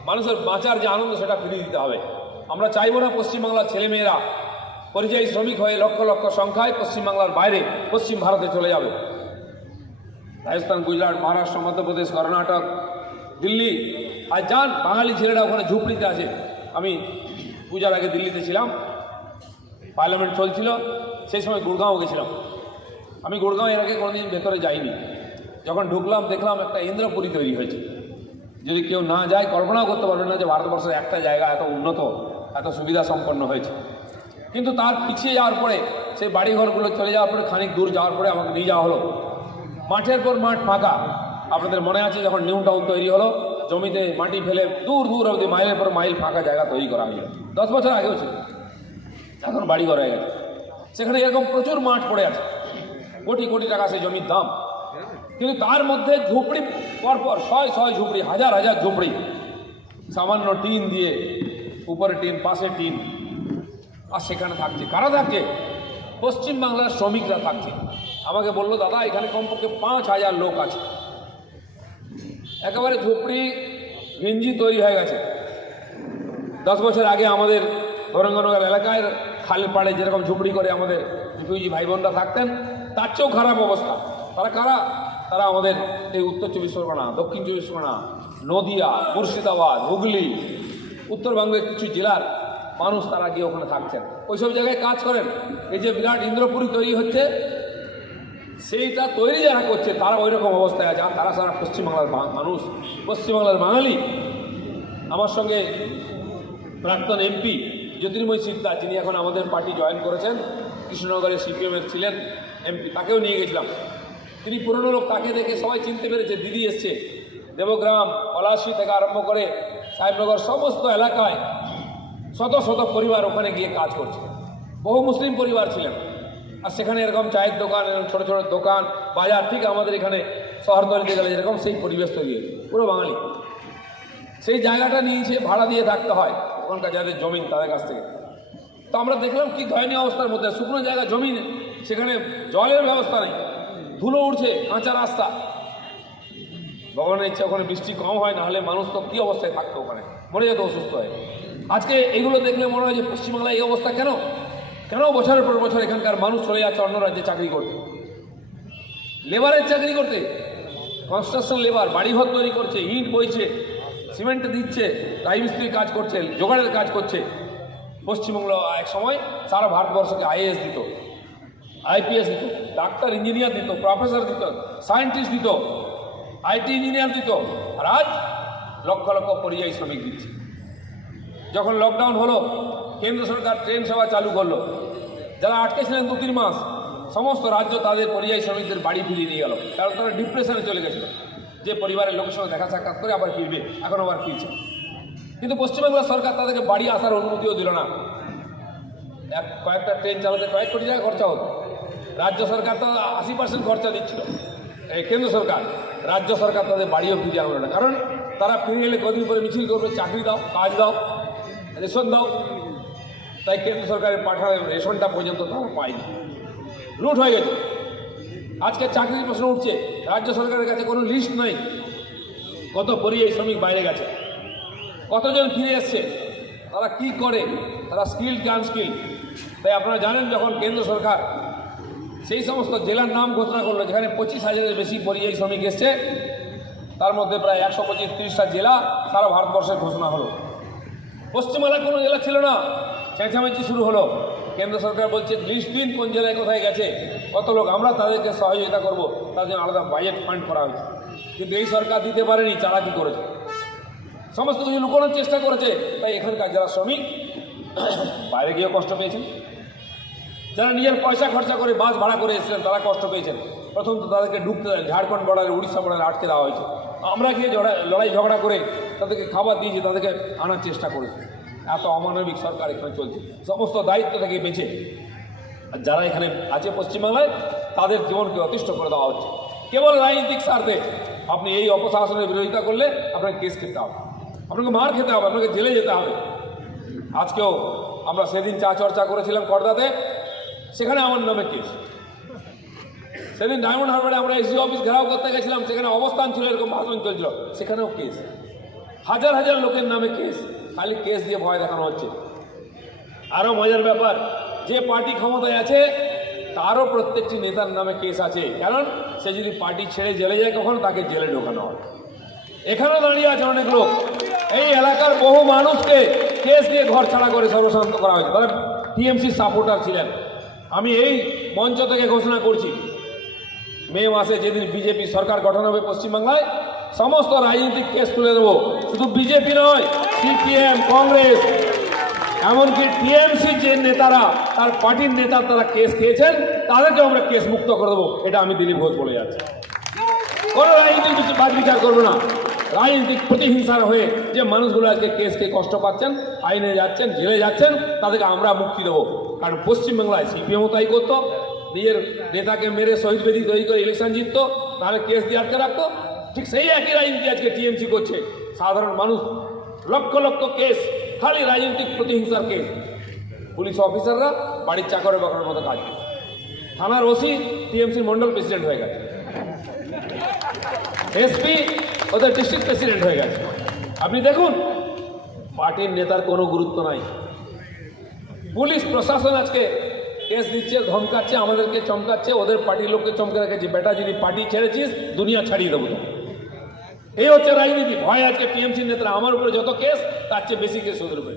মানুষের বাঁচার যে আনন্দ সেটা ফিরিয়ে দিতে হবে। আমরা চাইব না পশ্চিমবাংলার ছেলেমেয়েরা পরিযায়ী শ্রমিক হয়ে লক্ষ লক্ষ সংখ্যায় পশ্চিমবাংলার বাইরে পশ্চিম ভারতে চলে যাবে। রাজস্থান, গুজরাট, মহারাষ্ট্র, মধ্যপ্রদেশ, কর্ণাটক, দিল্লি, আর যান বাঙালি ছেলেরা ওখানে ঝুপড়িতে আছে। আমি পূজার আগে দিল্লিতে ছিলাম, পার্লামেন্ট চলছিল, সেই সময় গুড়গাঁও গেছিলাম। আমি গুড়গাঁও এর আগে কোনোদিন ভেতরে যাইনি। যখন ঢুকলাম দেখলাম একটা ইন্দ্রপুরী তৈরি হয়েছে। যদি কেউ না যায় কল্পনাও করতে পারবে না যে ভারতবর্ষের একটা জায়গা এত উন্নত, এত সুবিধা সম্পন্ন হয়েছে। কিন্তু তার পিছিয়ে যাওয়ার পরে, সেই বাড়িঘরগুলো চলে যাওয়ার পরে, খানিক দূর যাওয়ার পরে আমাকে নিয়ে যাওয়া হলো। মাঠের পর মাঠ ফাঁকা। আপনাদের মনে আছে যখন নিউ টাউন তৈরি হলো, জমিতে মাটি ফেলে দূর দূর অবধি মাইলের পর মাইল ফাঁকা জায়গা তৈরি করা হলো। 10 বছর আগেও ছিল, এখন বাড়িঘর হয়ে গেছে। সেখানে এরকম প্রচুর মাঠ পড়ে আছে, কোটি কোটি টাকা সেই জমির দাম। কিন্তু তার মধ্যে ঝুপড়ি পরপর শয় শয় ঝুপড়ি, হাজার হাজার ঝুপড়ি, সামান্য টিন দিয়ে, উপরে টিন, পাশে টিন। আর সেখানে থাকছে কারা? থাকছে পশ্চিমবাংলার শ্রমিকরা থাকছে। আমাকে বললো, দাদা এখানে কমপক্ষে 5,000 লোক আছে। একেবারে ঝুপড়ি গেঞ্জি তৈরি হয়ে গেছে। 10 বছর আগে আমাদের গৌরঙ্গনগর এলাকায় খালের পাড়ে যেরকম ঝুপড়ি করে আমাদের রিফিউজি ভাই বোনরা থাকতেন, তার চেয়েও খারাপ অবস্থা। তারা কারা? তারা আমাদের এই উত্তর 24 পরগনা, দক্ষিণ 24 পরগনা, নদিয়া, মুর্শিদাবাদ, হুগলি, উত্তরবঙ্গের কিছু জেলার মানুষ, তারা গিয়ে ওখানে থাকছেন, ওইসব জায়গায় কাজ করেন। এই যে বিরাট ইন্দ্রপুরী তৈরি হচ্ছে, সেইটা তৈরি যারা করছে তারা ওই রকম অবস্থায় আছে। আর তারা সারা পশ্চিমবাংলার মানুষ, পশ্চিমবাংলার বাঙালি। আমার সঙ্গে প্রাক্তন এমপি জ্যোতির্ময় সিদ্ধা, যিনি এখন আমাদের পার্টি জয়েন করেছেন, কৃষ্ণনগরের সিপিএমের ছিলেন এমপি, তাকেও নিয়ে গেছিলাম। তিনি পুরনো লোক, তাকে দেখে সবাই চিনতে পেরেছে। দিদি এসছে। দেবগ্রাম, পলাশী থেকে আরম্ভ করে সাহেবনগর সমস্ত এলাকায় শত শত পরিবার ওখানে গিয়ে কাজ করছে। বহু মুসলিম পরিবার ছিলেন। আর সেখানে এরকম চায়ের দোকান, এরকম ছোটো ছোটো দোকান, বাজার, ঠিক আমাদের এখানে শহরতলিতে গেলে যেরকম সেই পরিবেশ তৈরি হয়েছে, পুরো বাঙালি। সেই জায়গাটা নিয়েছে, ভাড়া দিয়ে থাকতে হয় ওখানকার যাদের জমিন, তাদের কাছ থেকে। তো আমরা দেখলাম কি দয়নীয় অবস্থার মধ্যে, শুকনো জায়গা, জমিন, সেখানে জলের ব্যবস্থা নেই, ধুলো উঠছে, কাঁচা রাস্তা। ভগবানের ইচ্ছা ওখানে বৃষ্টি কম হয়, না হলে মানুষ তো কী অবস্থায় থাকতো, ওখানে মরে যেত অসুস্থ হয়ে। আজকে এগুলো দেখলে মনে হয় যে পশ্চিমবাংলায় এই অবস্থা কেন? কেন বছরের পর বছর এখানকার মানুষ চলে যাচ্ছে অন্য রাজ্যে চাকরি করতে, লেবারের চাকরি করতে, কনস্ট্রাকশন লেবার, বাড়িঘর তৈরি করছে, ইট বইছে, সিমেন্ট দিচ্ছে, রাজমিস্ত্রির কাজ করছে, জোগাড়ের কাজ করছে। পশ্চিমবঙ্গ এক সময় সারা ভারতবর্ষকে আইএএস দিত, আইপিএস দিত, ডাক্তার ইঞ্জিনিয়ার দিত, প্রফেসর দিত, সায়েন্টিস্ট দিত, আইটি ইঞ্জিনিয়ার দিত। আর আজ লক্ষ লক্ষ পরিযায়ী শ্রমিক দিচ্ছে। যখন লকডাউন হলো, কেন্দ্র সরকার ট্রেন সেবা চালু করলো। যারা আটকে ছিলেন 2-3 মাস, সমস্ত রাজ্য তাদের পরিযায়ী শ্রমিকদের বাড়ি ফিরিয়ে নিয়ে গেল, কারণ তারা ডিপ্রেশনে চলে গেছিল যে পরিবারের লোকের সঙ্গে দেখা সাক্ষাৎ করে আবার ফিরবে, এখন আবার ফিরছে। কিন্তু পশ্চিমবাংলা সরকার তাদেরকে বাড়ি আসার অনুমতিও দিল না। কয়েকটা ট্রেন চালাতে কয়েক কোটি টাকা খরচা হতো। রাজ্য সরকার তো 80% খরচা দিচ্ছিল, কেন্দ্র সরকার। রাজ্য সরকার তাদের বাড়িও ফিরিয়ে আনলো না, কারণ তারা ফিরে গেলে কদিন পরে মিছিল করবে, চাকরি দাও, কাজ দাও, রেশন দাও। তাই কেন্দ্র সরকারের পাঠানো রেশনটা পর্যন্ত তারা পায়নি, লুট হয়ে গেছে। আজকে চাকরির প্রশ্ন উঠছে, রাজ্য সরকারের কাছে কোনো লিস্ট নাই কত পরিযায়ী শ্রমিক বাইরে গেছে, কতজন ফিরে এসছে, তারা কি করে, তারা স্কিল কি আনস্কিল। তাই আপনারা জানেন যখন কেন্দ্র সরকার সেই সমস্ত জেলার নাম ঘোষণা করলো যেখানে 25,000-এর বেশি পরিযায়ী শ্রমিক এসছে, তার মধ্যে প্রায় 125-30টা জেলা সারা ভারতবর্ষের ঘোষণা হলো। পশ্চিমবাংলার কোনো জেলা ছিল না, চেঁচামেচি শুরু হলো। কেন্দ্র সরকার বলছে লিস্ট দিন কোন জেলায় কোথায় গেছে, কত লোক, আমরা তাদেরকে সহযোগিতা করব, তার জন্য আলাদা বাজেট ফান্ড করা হয়েছে। কিন্তু এই সরকার দিতে পারেনি, চালাকি করেছে, সমস্ত কিছু লুকানোর চেষ্টা করেছে। তাই এখানকার যারা শ্রমিক বাইরে গিয়েও কষ্ট পেয়েছেন, যারা নিজের পয়সা খরচা করে বাস ভাড়া করে এসেছিলেন তারা কষ্ট পেয়েছেন। প্রথম তো তাদেরকে ঢুকতে ঝাড়খণ্ড বর্ডারে, উড়িষ্যা বর্ডারে আটকে দেওয়া হয়েছে। আমরা গিয়ে লড়াই ঝগড়া করে তাদেরকে খাবার দিয়েছি, তাদেরকে আনার চেষ্টা করেছি। এত অমানবিক সরকার এখানে চলছে, সমস্ত দায়িত্ব থেকে বেঁচে আর যারা এখানে আছে পশ্চিমবাংলায় তাদের জীবনকে অতিষ্ঠ করে দেওয়া হচ্ছে কেবল রাজনৈতিক স্বার্থে। আপনি এই অপশাসনের বিরোধিতা করলে আপনাকে কেস খেতে হবে, আপনাকে মার খেতে হবে, আপনাকে জেলে যেতে হবে। আজকেও আমরা সেদিন চর্চা করেছিলাম খড়দাতে, সেখানে আমার নামে কেস। সেদিন ডায়মন্ড হারবারে আমরা এসডি অফিস ঘেরাও করতে গেছিলাম, সেখানে অবস্থান ছিল, এরকম ভাষণ চলছিল, সেখানেও কেস। হাজার হাজার লোকের নামে কেস, খালি কেস দিয়ে ভয় দেখানো হচ্ছে। আরও মজার ব্যাপার, যে পার্টি ক্ষমতায় আছে তারও প্রত্যেকটি নেতার নামে কেস আছে, কারণ সে যদি পার্টি ছেড়ে জেলে যায় কখনো তাকে জেলে ঢোকানো হয়। এখানেও দাঁড়িয়ে আছে অনেক লোক, এই এলাকার বহু মানুষকে কেস দিয়ে ঘর ছাড়া করে সর্বশান্ত করা হয়েছে, তারা টিএমসির সাপোর্টার ছিলেন। আমি এই মঞ্চ থেকে ঘোষণা করছি, মে মাসে যেদিন বিজেপি সরকার গঠন হবে পশ্চিমবাংলায়, সমস্ত রাজনৈতিক কেস তুলে দেবো। শুধু বিজেপি নয়, সিপিএম, কংগ্রেস, এমনকি টিএমসির যে নেতারা, তার পার্টির নেতা তারা কেস খেয়েছেন, তাদেরকে আমরা কেস মুক্ত করে দেবো। এটা আমি দিলীপ ঘোষ বলে যাচ্ছি। কোনো রাজনীতিক বাদ বিচার করবে না। রাজনৈতিক প্রতিহিংসার হয়ে যে মানুষগুলো আজকে কেস খেয়ে কষ্ট পাচ্ছেন, আইনে যাচ্ছেন, জেলে যাচ্ছেন, তাদেরকে আমরা মুক্তি দেবো। কারণ পশ্চিমবাংলায় সিপিএমও তাই করতো, নিজের নেতাকে মেরে শহীদ বেদি তৈরি করে ইলেকশন জিততো, তাহলে কেস দিয়ে আটকে রাখতো। ঠিক সেই একই রাজনীতি আজকে টিএমসি করছে। সাধারণ মানুষ লক্ষ লক্ষ কেস, খালি রাজনৈতিক প্রতিহিংসার কেস। পুলিশ অফিসাররা বাড়ির চাকরে বাকরের মতো কাজ করে। থানার ওসি টিএমসির মন্ডল প্রেসিডেন্ট হয়ে গেছে, এসপি ওদের ডিস্ট্রিক্ট প্রেসিডেন্ট হয়ে গেছে। আপনি দেখুন, পার্টির নেতার কোনো গুরুত্ব নাই। পুলিশ প্রশাসন আজকে কেস দিচ্ছে, ধমকাচ্ছে, আমাদেরকে চমকাচ্ছে, ওদের পার্টির লোককে চমকে রেখেছে, বেটা যদি পার্টি ছেড়েছিস দুনিয়া ছাড়িয়ে দেবো। এই হচ্ছে রাজনীতি। ভয় আজকে টিএমসির নেতারা, আমার উপরে যত কেস তার চেয়ে বেশি কেস ওদের উপরে।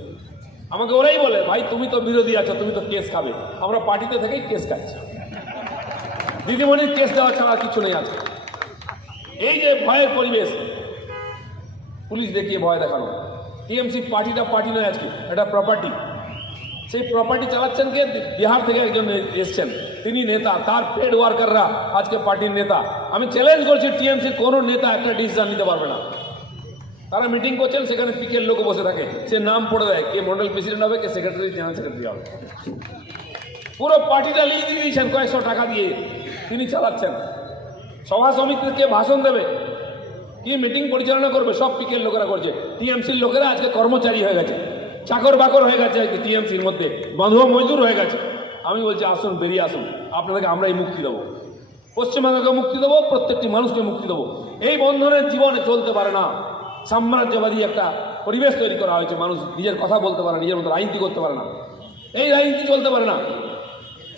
আমাকে ওরাই বলে, ভাই তুমি তো বিরোধী আছো, তুমি তো কেস খাবে। আমরা পার্টিতে থেকেই কেস খাচ্ছি, দিদিমণির কেস দেওয়া ছাড়া কিছু নেই আজকে। এই যে ভয়ের পরিবেশ, পুলিশ দেখিয়ে ভয় দেখানো। টিএমসি পার্টিটা পার্টি নয়, আজকে এটা প্রপার্টি। সেই প্রপার্টি চালাচ্ছেন কে? বিহার থেকে একজন এসছেন, তিনি নেতা, তার পেড ওয়ার্কাররা আজকে পার্টির নেতা। আমি চ্যালেঞ্জ করছি, টিএমসির কোনো নেতা একটা ডিসিশন নিতে পারবে না। তারা মিটিং করছেন, সেখানে পিকের লোক বসে থাকে, সে নাম পড়ে দেয়, কে মন্ডল প্রেসিডেন্ট হবে, কে সেক্রেটারি, জেনারেল সেক্রেটারি হবে। পুরো পার্টিটা লিজ দিয়ে দিয়েছেন কয়েকশো টাকা দিয়ে, তিনি চালাচ্ছেন। সভা সমিতিকে ভাষণ দেবে, কি মিটিং পরিচালনা করবে, সব পিকের লোকেরা করছে। টিএমসির লোকেরা আজকে কর্মচারী হয়ে গেছে, চাকর বাকর হয়ে গেছে টিএমসির মধ্যে, বন্ধু মজদুর হয়ে গেছে। আমি বলছি আসুন, বেরিয়ে আসুন, আপনাদেরকে আমরাই মুক্তি দেবো, পশ্চিমবঙ্গকে মুক্তি দেবো, প্রত্যেকটি মানুষকে মুক্তি দেবো। এই বন্ধনের জীবনে চলতে পারে না। সাম্রাজ্যবাদী একটা পরিবেশ তৈরি করা হয়েছে, মানুষ নিজের কথা বলতে পারে, নিজের মতো রাজনীতি করতে পারে না। এই রাজনীতি চলতে পারে না।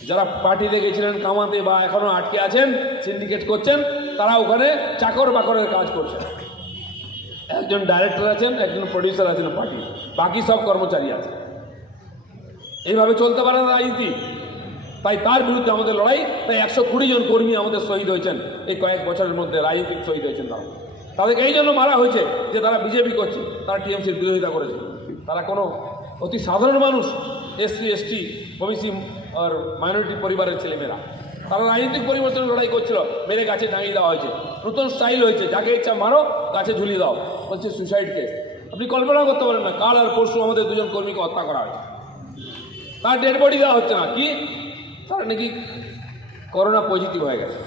যারা পার্টিতে গেছিলেন কামাতে বা এখনও আটকে আছেন, সিন্ডিকেট করছেন, তারা ওখানে চাকর বাকরের কাজ করছেন। একজন ডাইরেক্টর আছেন, একজন প্রডিউসার আছেন পার্টি, বাকি সব কর্মচারী আছে। এইভাবে চলতে পারে না রাজনীতি। তাই তার বিরুদ্ধে আমাদের লড়াই। তাই 120 জন কর্মী আমাদের শহীদ হয়েছেন এই কয়েক বছরের মধ্যে, রাজনীতিক শহীদ হয়েছেন। তাদেরকে এই জন্য মারা হয়েছে যে তারা বিজেপি করছে, তারা টিএমসির বিরোধিতা করেছে। তারা কোনো অতি সাধারণ মানুষ, এসসি এসটি ওবিসি আর মাইনরিটি পরিবারের ছেলেমেয়েরা, তারা রাজনৈতিক পরিবর্তনের লড়াই করছিল, মেরে গাছে টাঙিয়ে দেওয়া হয়েছে। নতুন স্টাইল হয়েছে, যাকে ইচ্ছা মারো, গাছে ঝুলিয়ে দাও, বলছে সুইসাইড কেস। আপনি কল্পনা করতে পারেন না, কাল আর পরশু আমাদের 2 জন কর্মীকে হত্যা করা হয়েছে, তার ডেড বডি দেওয়া হচ্ছে না। কি? তারা নাকি করোনা পজিটিভ হয়ে গেছে।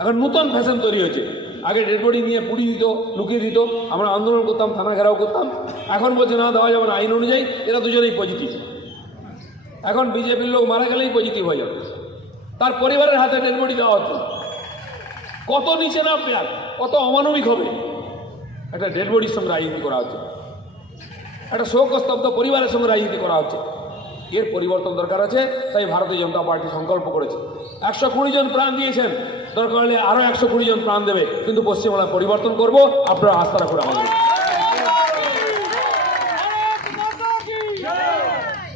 এখন নতুন ফ্যাশন তৈরি হয়েছে। আগে ডেড বডি নিয়ে পুড়িয়ে দিত, লুকিয়ে দিত, আমরা আন্দোলন করতাম, থানা ঘেরাও করতাম। এখন বলছে না, দেওয়া যাবে না, আইন অনুযায়ী এরা দুজনেই পজিটিভ। এখন বিজেপির লোক মারা গেলেই পজিটিভ হয়ে যাবে, তার পরিবারের হাতে ডেড বডি দেওয়া হচ্ছে। কত নিচে নামবে আর কত অমানবিক হবে? একটা ডেড বডির সঙ্গে রাজনীতি করা হচ্ছে, একটা শোকস্তব্ধ পরিবারের সঙ্গে রাজনীতি করা হচ্ছে। এর পরিবর্তন দরকার আছে। তাই ভারতীয় জনতা পার্টি সংকল্প করেছে, 120 জন প্রাণ দিয়েছেন, দরকার হলে আরও 120 জন প্রাণ দেবে, কিন্তু পশ্চিমবাংলা পরিবর্তন করব। আপনারা আস্থা রাখুন আমাদের।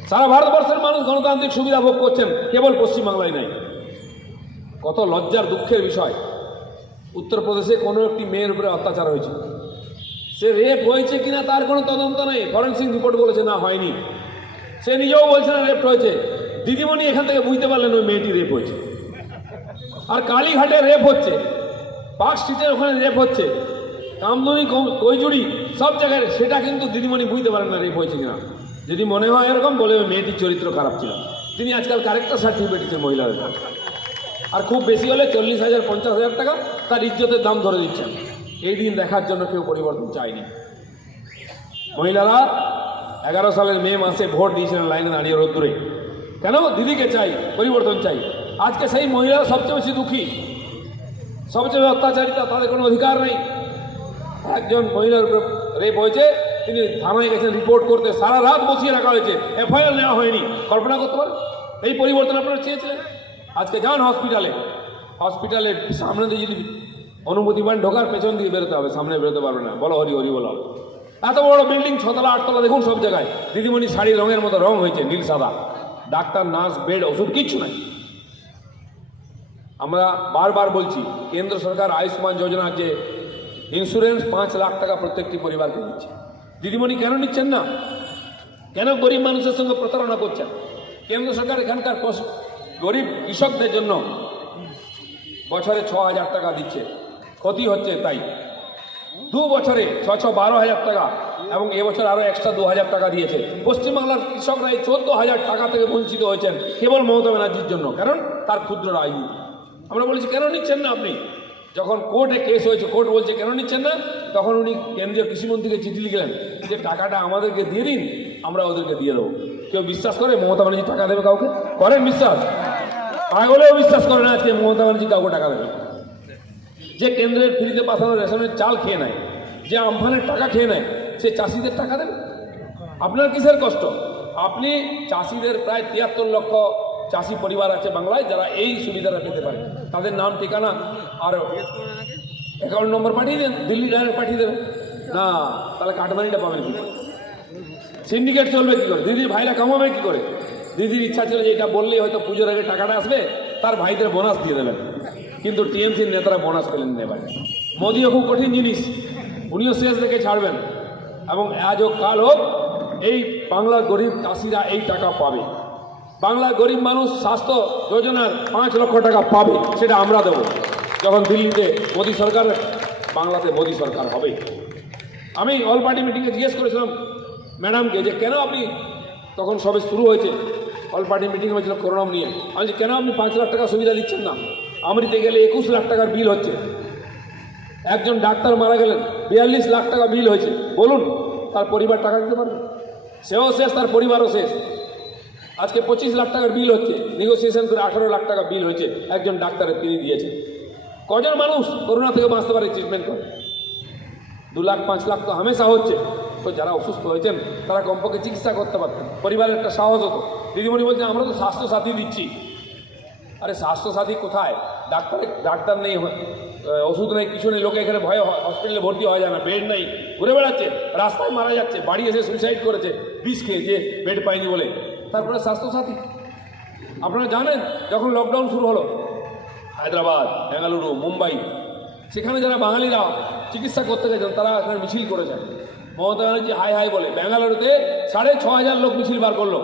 সারা ভারতবর্ষের মানুষ গণতান্ত্রিক সুবিধা ভোগ করছেন, কেবল পশ্চিমবাংলায় নাই। কত লজ্জার দুঃখের বিষয়, উত্তরপ্রদেশে কোনো একটি মেয়ের উপরে অত্যাচার হয়েছে, সে রেপ হয়েছে কিনা তার কোনো তদন্ত নেই, ফরেন্সিক রিপোর্ট বলেছে না হয়নি, সে নিজেও বলছে না রেপ হয়েছে। দিদিমণি এখান থেকে বুঝতে পারলেন ওই মেয়েটি রেপ হয়েছে। আর কালীঘাটে রেপ হচ্ছে, পার্ক স্ট্রিটের ওখানে রেপ হচ্ছে, কামদুনি কৈজুড়ি সব জায়গায়, সেটা কিন্তু দিদিমণি বুঝতে পারেন না রেপ হয়েছে কিনা। যদি মনে হয় এরকম, বলে ওই মেয়েটির চরিত্র খারাপ ছিল। তিনি আজকাল ক্যারেক্টার সার্টিফিকেট দিচ্ছেন মহিলাদের, আর খুব বেশি হলে 40,000 50,000 টাকা তার ইজ্জতের দাম ধরে দিচ্ছেন। এই দিন দেখার জন্য কেউ পরিবর্তন চায়নি। মহিলারা 11 সালের মে মাসে ভোট দিয়েছিলেন লাইনে দাঁড়িয়ে রোদ্দুরে। কেন? দিদিকে চাই, পরিবর্তন চাই। আজকে সেই মহিলারা সবচেয়ে বেশি দুঃখী, সবচেয়ে অত্যাচারিতা, তাদের কোনো অধিকার নেই। একজন মহিলার উপরে রেপ হয়েছে, তিনি থানায় গেছেন রিপোর্ট করতে, সারা রাত বসিয়ে রাখা হয়েছে, এফআইআর নেওয়া হয়নি। কল্পনা করতে পারেন? এই পরিবর্তন আপনারা চেয়েছিলেন। আজকে যান হসপিটালের সামনে দিয়ে যদি অনুমতি পান ঢোকার, পেছন দিয়ে বেরোতে হবে, সামনে বেরোতে পারবে না। বলো হরি হরি বলো। এত বড় বিল্ডিং, 6 তলা 8 তলা, দেখুন সব জায়গায় দিদিমণি শাড়ির রঙের মতো রং হয়েছে, নীল সাদা। ডাক্তার, নার্স, বেড, ওষুধ কিচ্ছু নাই। আমরা বারবার বলছি, কেন্দ্র সরকার আয়ুষ্মান যোজনার যে ইন্স্যুরেন্স 5 লাখ টাকা প্রত্যেকটি পরিবারকে দিচ্ছে, দিদিমণি কেন নিচ্ছেন না? কেন গরিব মানুষের সঙ্গে প্রতারণা করছেন? কেন্দ্র সরকার এখানকার গরিব কৃষকদের জন্য বছরে 6,000 টাকা দিচ্ছে, ক্ষতি হচ্ছে তাই। 2 বছরে 12,000 টাকা, এবং এবছর আরও এক্সট্রা 2,000 টাকা দিয়েছে। পশ্চিমবাংলার কৃষকরা এই 14,000 টাকা থেকে বঞ্চিত হয়েছেন কেবল মমতা ব্যানার্জির জন্য। কারণ তার ক্ষুদ্র রাজনীতি। আমরা বলেছি কেন নিচ্ছেন না আপনি? যখন কোর্টে কেস হয়েছে, কোর্ট বলছে কেন নিচ্ছেন না, তখন উনি কেন্দ্রীয় কৃষিমন্ত্রীকে চিঠি লিখলেন যে টাকাটা আমাদেরকে দিয়ে দিন, আমরা ওদেরকে দিয়ে দেবো। কেউ বিশ্বাস করে মমতা ব্যানার্জি টাকা দেবে কাউকে? করেন বিশ্বাস? পাগলেও বিশ্বাস করে না আজকে মমতা ব্যানার্জি কাউকে টাকা দেবে। যে কেন্দ্রের ফ্রিতে পাঠানো রেশনের চাল খেয়ে নেয়, যে আমফানের টাকা খেয়ে নেয়, সে চাষিদের টাকা দেবে? আপনার কিসের কষ্ট? আপনি চাষিদের প্রায় 73 লক্ষ চাষি পরিবার আছে বাংলায়, যারা এই সুবিধাটা পেতে পারে। তাদের নাম, ঠিকানা আর অ্যাকাউন্ট নম্বর পাঠিয়ে দেন, দিল্লি ডাইরেক্ট পাঠিয়ে দেবেন না, তাহলে কাটমানিটা পাবেন কী করে? সিন্ডিকেট চলবে কী করে? দিদির ভাইরা কামাবে কী করে? দিদির ইচ্ছা ছিল যে এটা বললেই হয়তো পুজোর আগে টাকাটা আসবে, তার ভাইদের বোনাস দিয়ে দেবেন, কিন্তু টিএমসির নেতারা বোনাস পেলেন না। এবার মোদিও খুব কঠিন জিনিস, উনিও শেষ দেখে ছাড়বেন, এবং আজ হোক কাল হোক এই বাংলার গরিব চাষিরা এই টাকা পাবে। বাংলার গরিব মানুষ স্বাস্থ্য যোজনার 5 লক্ষ টাকা পাবে, সেটা আমরা দেবো যখন দিল্লিতে মোদী সরকার, বাংলাতে মোদী সরকার হবে। আমি অল পার্টি মিটিংয়ে জিজ্ঞেস করেছিলাম ম্যাডামকে যে কেন আপনি, তখন সবে শুরু হয়েছে, অল পার্টি মিটিং হয়েছিল করোনা নিয়ে, আমি কেন আপনি 5 লাখ টাকা সুবিধা দিচ্ছেন না? আমরিতে গেলে 21 লাখ টাকার বিল হচ্ছে, একজন ডাক্তার মারা গেলেন 42 লাখ টাকা বিল হয়েছে। বলুন, তার পরিবার টাকা দিতে পারবে? সেও শেষ, তার পরিবারও শেষ। আজকে 25 লাখ টাকার বিল হচ্ছে, নেগোসিয়েশন করে 18 লাখ টাকা বিল হয়েছে একজন ডাক্তারের, তিনি দিয়েছেন। কজন মানুষ করোনা থেকে বাঁচতে পারে ট্রিটমেন্ট করে? 2 লাখ 5 লাখ তো হামেশা হচ্ছে। তো যারা অসুস্থ হয়েছেন তারা কমপক্ষে চিকিৎসা করতে পারতেন, পরিবারের একটা সাহস হতো। দিদিমণি বলছেন আমরা তো স্বাস্থ্যসাথী দিচ্ছি। আরে স্বাস্থ্যসাথী কোথায়? ডাক্তার নেই, ওষুধ নেই, কিছু নেই, লোকে এখানে ভয়ে হসপিটালে ভর্তি হওয়া যায় না, বেড নেই, ঘুরে বেড়াচ্ছে, রাস্তায় মারা যাচ্ছে, বাড়ি এসে সুইসাইড করেছে বিষ খেয়ে, যে বেড পায়নি বলে। তারপরে স্বাস্থ্যসাথী আপনারা জানেন, যখন লকডাউন শুরু হলো হায়দ্রাবাদ, বেঙ্গালুরু, মুম্বাই, সেখানে যারা বাঙালিরা চিকিৎসা করতে গেছেন তারা এখানে মিছিল করেছেন। মমতা ব্যানার্জি হাই হাই বলে বেঙ্গালুরুতে 6,500 লোক মিছিল বার করলো,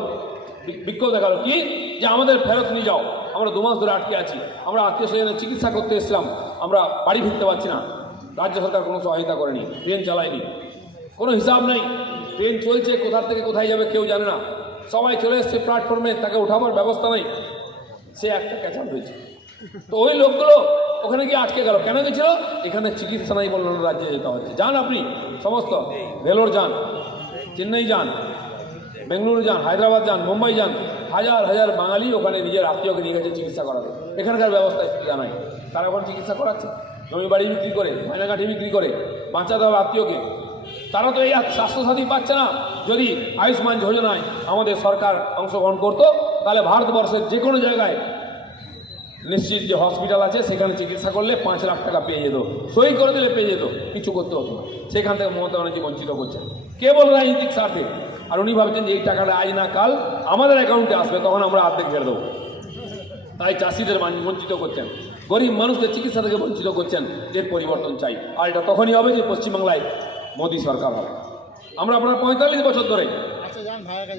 বিক্ষোভ দেখালো কি যে আমাদের ফেরত নিয়ে যাও, আমরা 2 মাস ধরে আটকে আছি, আমরা আত্মীয় স্বজনের চিকিৎসা করতে এসেছিলাম, আমরা বাড়ি ফিরতে পারছি না। রাজ্য সরকার কোনো সহায়তা করেনি, ট্রেন চালায়নি, কোনো হিসাব নেই, ট্রেন চলছে, কোথা থেকে কোথায় যাবে কেউ জানে না, সবাই চলে এসছে প্ল্যাটফর্মে, তাকে ওঠাবার ব্যবস্থা নেই, সে একটা ক্যাচাল হয়েছে। তো ওই লোকগুলো ওখানে গিয়ে আটকে গেল, কেন গেছিল? এখানে চিকিৎসা নাই বলল, রাজ্যে যেতে হচ্ছে। যান আপনি সমস্ত ভেলোর যান, চেন্নাই যান, বেঙ্গালুরু যান, হায়দ্রাবাদ যান, মুম্বাই যান, হাজার হাজার বাঙালি ওখানে নিজের আত্মীয়কে নিয়ে গেছে চিকিৎসা করাতে। এখানকার ব্যবস্থায় জানাই তারা এখন চিকিৎসা করাচ্ছে, জমি বাড়ি বিক্রি করে, ময়নাকাঠি বিক্রি করে বাঁচাতে হবে আত্মীয়কে। তারা তো এই স্বাস্থ্যসাথী পাচ্ছে না। যদি আয়ুষ্মান যোজনায় আমাদের সরকার অংশগ্রহণ করতো তাহলে ভারতবর্ষের যে কোনো জায়গায় নিশ্চিত যে হসপিটাল আছে সেখানে চিকিৎসা করলে 5 লাখ টাকা পেয়ে যেত, সই করে দিলে পেয়ে যেত, কিছু করতে হতো না। সেখান থেকে মমতা ব্যানার্জি বঞ্চিত করছেন কেবল রাজনৈতিক স্বার্থে। আর উনি ভাবছেন যে এই টাকাটা আজ না কাল আমাদের অ্যাকাউন্টে আসবে, তখন আমরা অর্ধেক ছেড়ে দেবো। তাই চাষিদের বঞ্চিত করছেন, গরিব মানুষকে চিকিৎসা থেকে বঞ্চিত করছেন। এর পরিবর্তন চাই। আর এটা তখনই হবে যে পশ্চিমবাংলায় মোদী সরকার হবে। আমরা আপনার 45 বছর ধরে